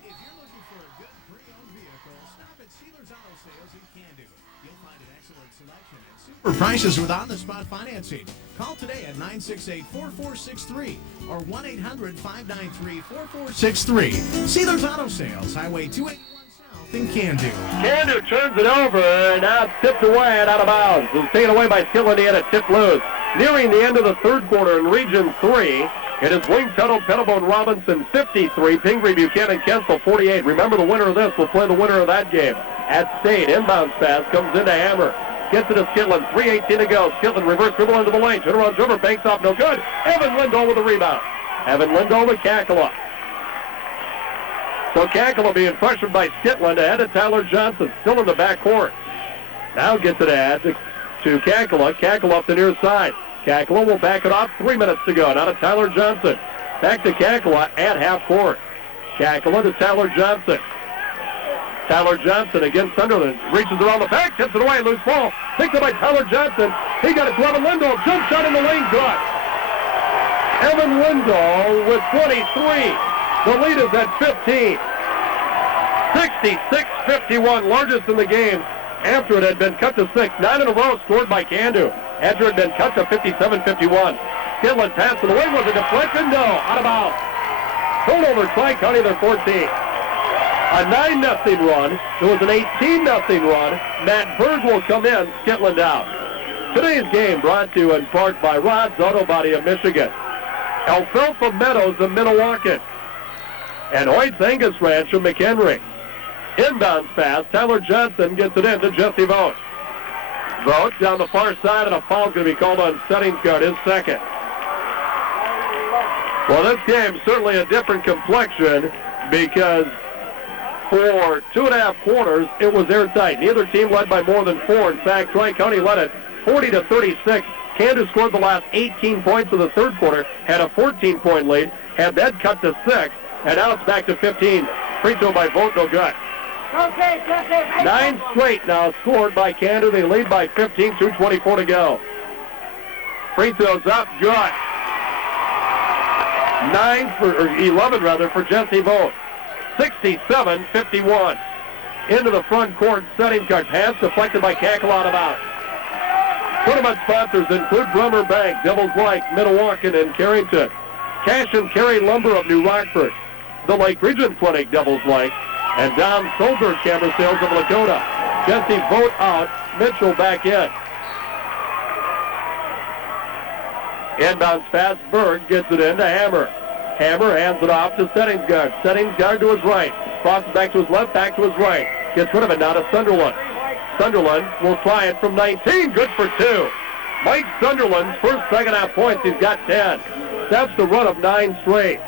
If you're looking for a good pre-owned vehicle, stop at Sealer's Auto Sales in Candu. You'll find an excellent selection and super prices with on-the-spot financing. Call today at 968-4463 or 1-800-593-4463. Sealer's Auto Sales, Highway 281 South in Candu. Candu turns it over, and now tipped away and out of bounds. It was taken away by Skilland. He had a tip loose. Nearing the end of the third quarter in Region 3, it is Wing Tuttle, Pettibone Robinson 53, Pingree Buchanan Kensel 48. Remember, the winner of this will play the winner of that game at State. Inbounds pass comes into Hammer. Gets it to Skidland. 3:18 to go. Skidland reverse dribble into the lane. Turnaround jumper. Banks off. No good. Evan Lindahl with the rebound. Evan Lindahl to Kakala. So Kakala being pressured by Skidland ahead of Tyler Johnson. Still in the backcourt. Now gets it ahead to Kakala. Kakala up the near side. Kakala will back it off. 3 minutes to go. Now to Tyler Johnson. Back to Kakala at half court. Kakala to Tyler Johnson. Tyler Johnson against Sunderland. Reaches around the back, tips it away, loose ball. Picked up by Tyler Johnson. He got it to Evan Lindahl. Jump shot in the lane, good. Evan Lindahl with 23. The lead is at 15. 66-51, largest in the game after it had been cut to 6. 9 in a row scored by Candu after it had been cut to 57-51. Skidland pass to the wing. Was a deflection? No. Out of bounds. Turnover, Tri-County, their 14. A 9-0 run. There was an 18-0 run. Matt Berg will come in, Skidland out. Today's game brought to you in part by Rod's Auto Body of Michigan, Alfalfa Meadows of Minnewacan, and Hoyt's Angus Ranch of McHenry. Inbounds pass. Tyler Johnson gets it in to Jesse Vogt. Vogt down the far side, and a foul's going to be called on Settingsgard, his second. Well, this game certainly a different complexion because for 2.5 quarters, it was airtight. Neither team led by more than 4. In fact, Tri-County led it 40-36. Candu scored the last 18 points of the third quarter, had a 14-point lead, had that cut to 6, and now it's back to 15. Free throw by Vogt, no good. 9 straight now scored by Candu. They lead by 15, 2:24 to go. Free throws up, good. 11 for Jesse Vogt. 67-51. Into the front court, Settingsgard pass deflected by Kakala out of bounds. Tournament sponsors include Bremer Bank, Devils Lake, Minnewacan, and Carrington. Cash and Carry Lumber of New Rockford. The Lake Region Clinic, Devils Lake, and Don Solberg Camera Sales of Lakota. Jesse Vogt out, Mitchell back in. Inbounds pass, Berg gets it into Hammer. Hammer hands it off to Settingsgard. Settingsgard to his right. Crosses back to his left, back to his right. Gets rid of it now to Sunderland. Sunderland will try it from 19. Good for 2. Mike Sunderland's first second half points. He's got 10. That's the run of 9 straight.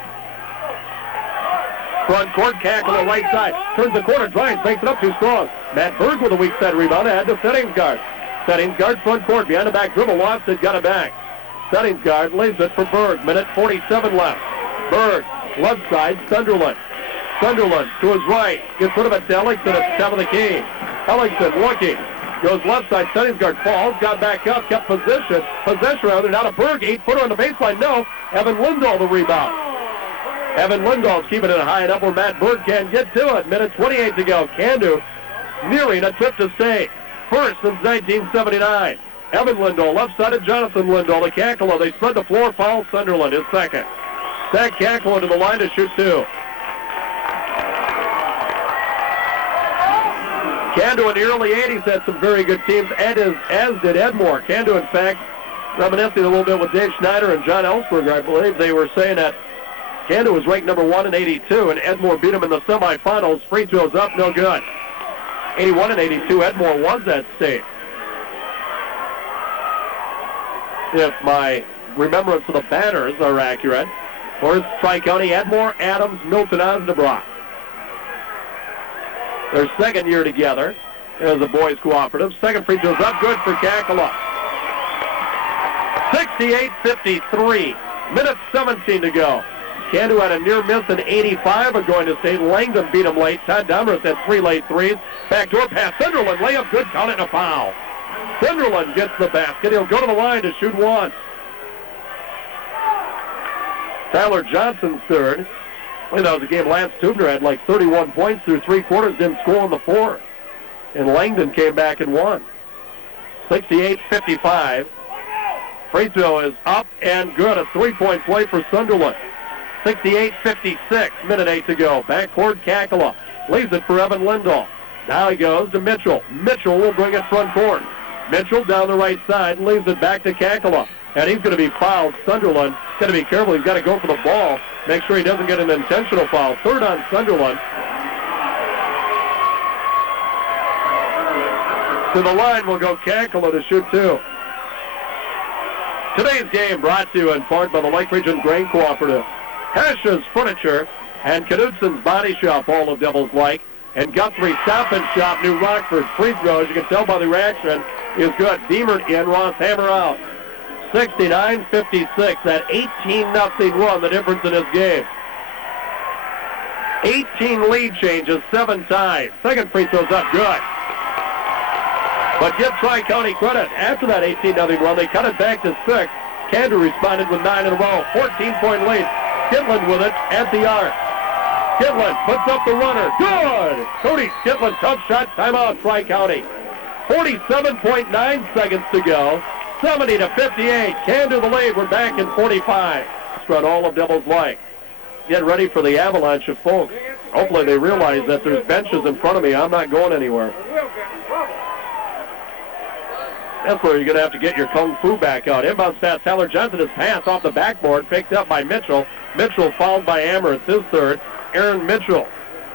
Front court, Kakala right side. Turns the corner, drives, makes it up too strong. Matt Berg with a weak side rebound ahead to Settingsgard. Settingsgard front court, behind the back dribble, lost it, got it back. Settingsgard leaves it for Berg. Minute 47 left. Berg, left side, Sunderland. Sunderland to his right. Gets rid of it to Ellington at the top of the key. Ellington looking. Goes left side. Settingsgard falls. Got back up. Kept possession. Possession rather. Now to Berg. 8-footer on the baseline. No. Evan Lindahl the rebound. Evan Lindahl's keeping it high enough where Matt Berg can get to it. Minute 28 to go. Candu nearing a trip to state. First since 1979. Evan Lindahl, left side of Jonathan Lindahl to Kakala. They spread the floor. Foul Sunderland, his second. Zach Kakala to the line to shoot 2. Candu in the early 80s had some very good teams, as did Edmore. Candu, in fact, reminiscing a little bit with Dave Schneider and John Ellsberger, I believe, they were saying that Candu was ranked number 1 in 82, and Edmore beat him in the semifinals. Free throws up, no good. 81 and 82, Edmore was at state. If my remembrance of the banners are accurate, first Tri-County, Edmore, Adams, Milton, Osnabrück. Their second year together as a boys cooperative. Second free throw's up, good for Kakala. 68-53. Minute 17 to go. Candu had a near miss in 85 of going to state. Langdon beat him late. Todd Domrus had 3 late threes. Backdoor pass. Sunderland layup good. Count it, and a foul. Sunderland gets the basket. He'll go to the line to shoot one. Tyler Johnson's third. Well, that was a game Lance Tubner had like 31 points through 3 quarters, didn't score in the fourth. And Langdon came back and won. 68-55. Free throw is up and good. A 3-point play for Sunderland. 68-56. Minute 8 to go. Backcourt Kakala leaves it for Evan Lindahl. Now he goes to Mitchell. Mitchell will bring it front court. Mitchell down the right side leaves it back to Kakala. And he's going to be fouled. Sunderland got to be careful. He's got to go for the ball. Make sure he doesn't get an intentional foul. Third on Sunderland. To the line will go Kakala to shoot 2. Today's game brought to you in part by the Lake Region Grain Cooperative, Hash's Furniture, and Knutson's Body Shop, all of Devils Lake, and Guthrie Stop and Shop, New Rockford. Free throws, you can tell by the reaction, is good. Deemert in, Ross Hammer out. 69-56, that 18-0 run, the difference in this game. 18 lead changes, 7 ties. Second free throw's up, good. But give Tri-County credit. After that 18-0 run, they cut it back to 6. Candu responded with 9 in a row. 14-point lead. Skitland with it at the arc. Skitland puts up the runner. Good! Cody Skitland, tough shot, timeout, Tri-County. 47.9 seconds to go. 70-58. Candu the lead. We're back in 45. Spread all of Devils Lake. Get ready for the avalanche of folks. Hopefully they realize that there's benches in front of me. I'm not going anywhere. That's where you're going to have to get your kung fu back out. Inbounds pass. Tyler Johnson, his pass off the backboard, picked up by Mitchell. Mitchell fouled by Ammer. It's his third. Aaron Mitchell,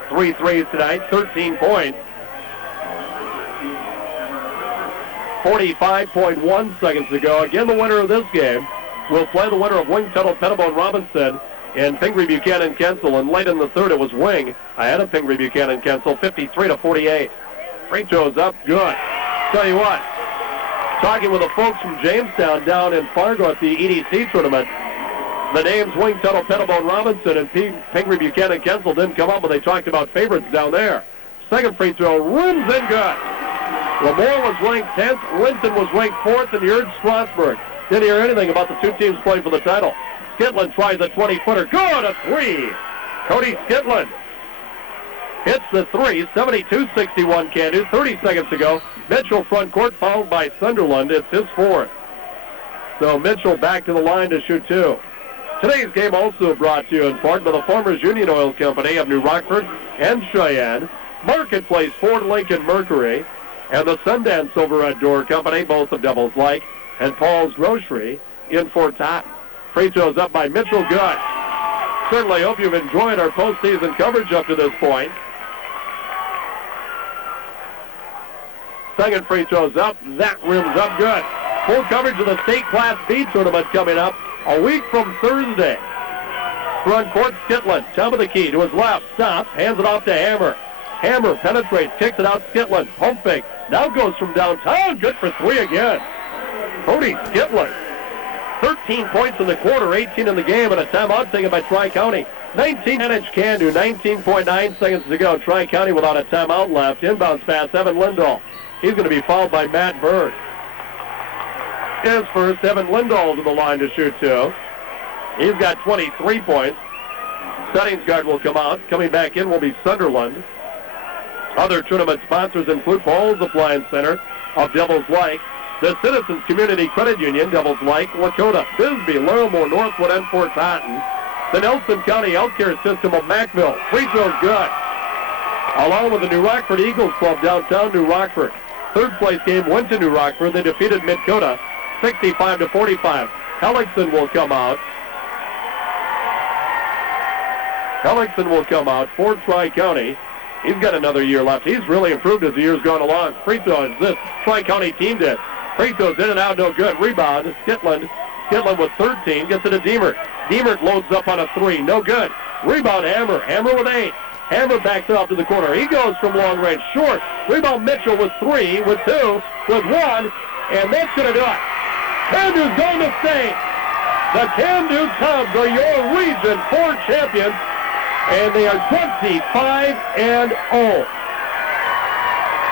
3 threes tonight, 13 points. 45.1 seconds to go. Again, the winner of this game will play the winner of Wing Tuttle, Pettibone Robinson, and Pingree Buchanan Kensel. And late in the third, it was Wing ahead of Pingree Buchanan Kensel, 53-48. Free throws up, good. Tell you what, talking with the folks from Jamestown down in Fargo at the EDC tournament, the names Wing Tuttle, Pettibone Robinson, and Pingree Buchanan Kensel didn't come up when they talked about favorites down there. Second free throw, rims in good. Lamore was ranked 10th, Linton was ranked 4th, and you heard Strasburg. Didn't hear anything about the two teams playing for the title. Skitland tries a 20-footer. Good, a 3. Cody Skitland hits the 3, 72-61 Candu, 30 seconds to go. Mitchell front court fouled by Sunderland. It's his 4th. So Mitchell back to the line to shoot 2. Today's game also brought to you in part by the Farmers Union Oil Company of New Rockford and Cheyenne, Marketplace Ford Lincoln Mercury, and the Sundance Silver Red Door Company, both of Devils Lake, and Paul's Grocery in Fort Totten. Free throws up by Mitchell, good. Certainly hope you've enjoyed our postseason coverage up to this point. Second free throw's up, that rim's up, good. Full coverage of the state Class B tournament coming up a week from Thursday. Front court, Skitland, top of the key to his left, stops, hands it off to Hammer. Hammer penetrates, kicks it out, Skitland, pump fake, now goes from downtown, good for 3 again. Cody Skitland, 13 points in the quarter, 18 in the game, and a timeout taken by Tri-County. 19 managed Candu, 19.9 seconds to go. Tri-County without a timeout left. Inbounds pass, Evan Lindahl. He's going to be fouled by Matt Bird. His first, Evan Lindahl to the line to shoot 2. He's got 23 points. Settings guard will come out. Coming back in will be Sunderland. Other tournament sponsors include Paul's Appliance Center of Devils Lake, the Citizens Community Credit Union, Devils Lake, Lakota, Bisbee, Laurelmore, Northwood, and Fort Totten, the Nelson County Healthcare System of Mackville. Free throws good. Along with the New Rockford Eagles Club, downtown New Rockford. Third place game went to New Rockford. They defeated Midkota 65-45. Hellickson will come out. Hellickson will come out for Tri-County. He's got another year left. He's really improved as the year's gone along. Free throw is this. Tri-County team did. Free throws in and out, no good. Rebound, Skitland. Skitland with 13, gets it to Deemert. Deemert loads up on a 3, no good. Rebound, Hammer. Hammer with 8. Hammer backs off to the corner. He goes from long range, short. Rebound, Mitchell with 3, with 2, with 1, and that's going to do it. Can-Do's going to state. The Can-Do Cubs are your Region 4 champions, and they are 25-0.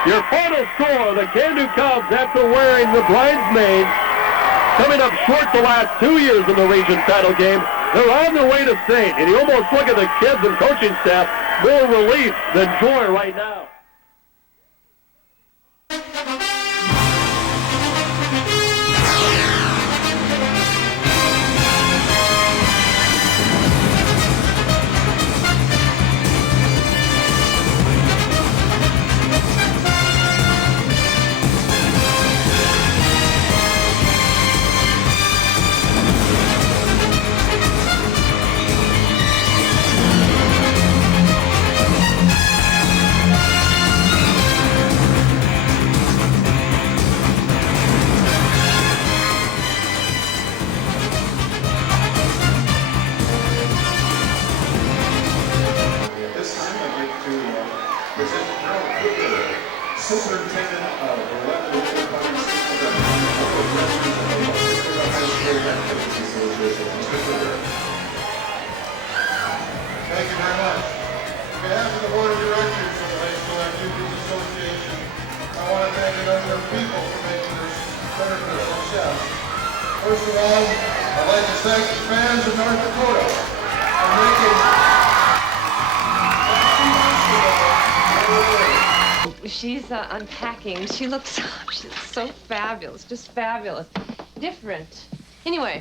Your final score, the Can-Do Cubs, after wearing the bridesmaids, coming up short the last 2 years in the region title game. They're on their way to state, and you almost look at the kids and coaching staff, more relief than joy right now. Superintendent of the Level Public Schools Association. Thank you very much. On behalf of the Board of Directors of the High School Activities Association, I want to thank a number of people for making this better for success. First of all, I'd like to thank the fans of North Dakota for making She's unpacking. She looks so fabulous, just fabulous. Different. Anyway,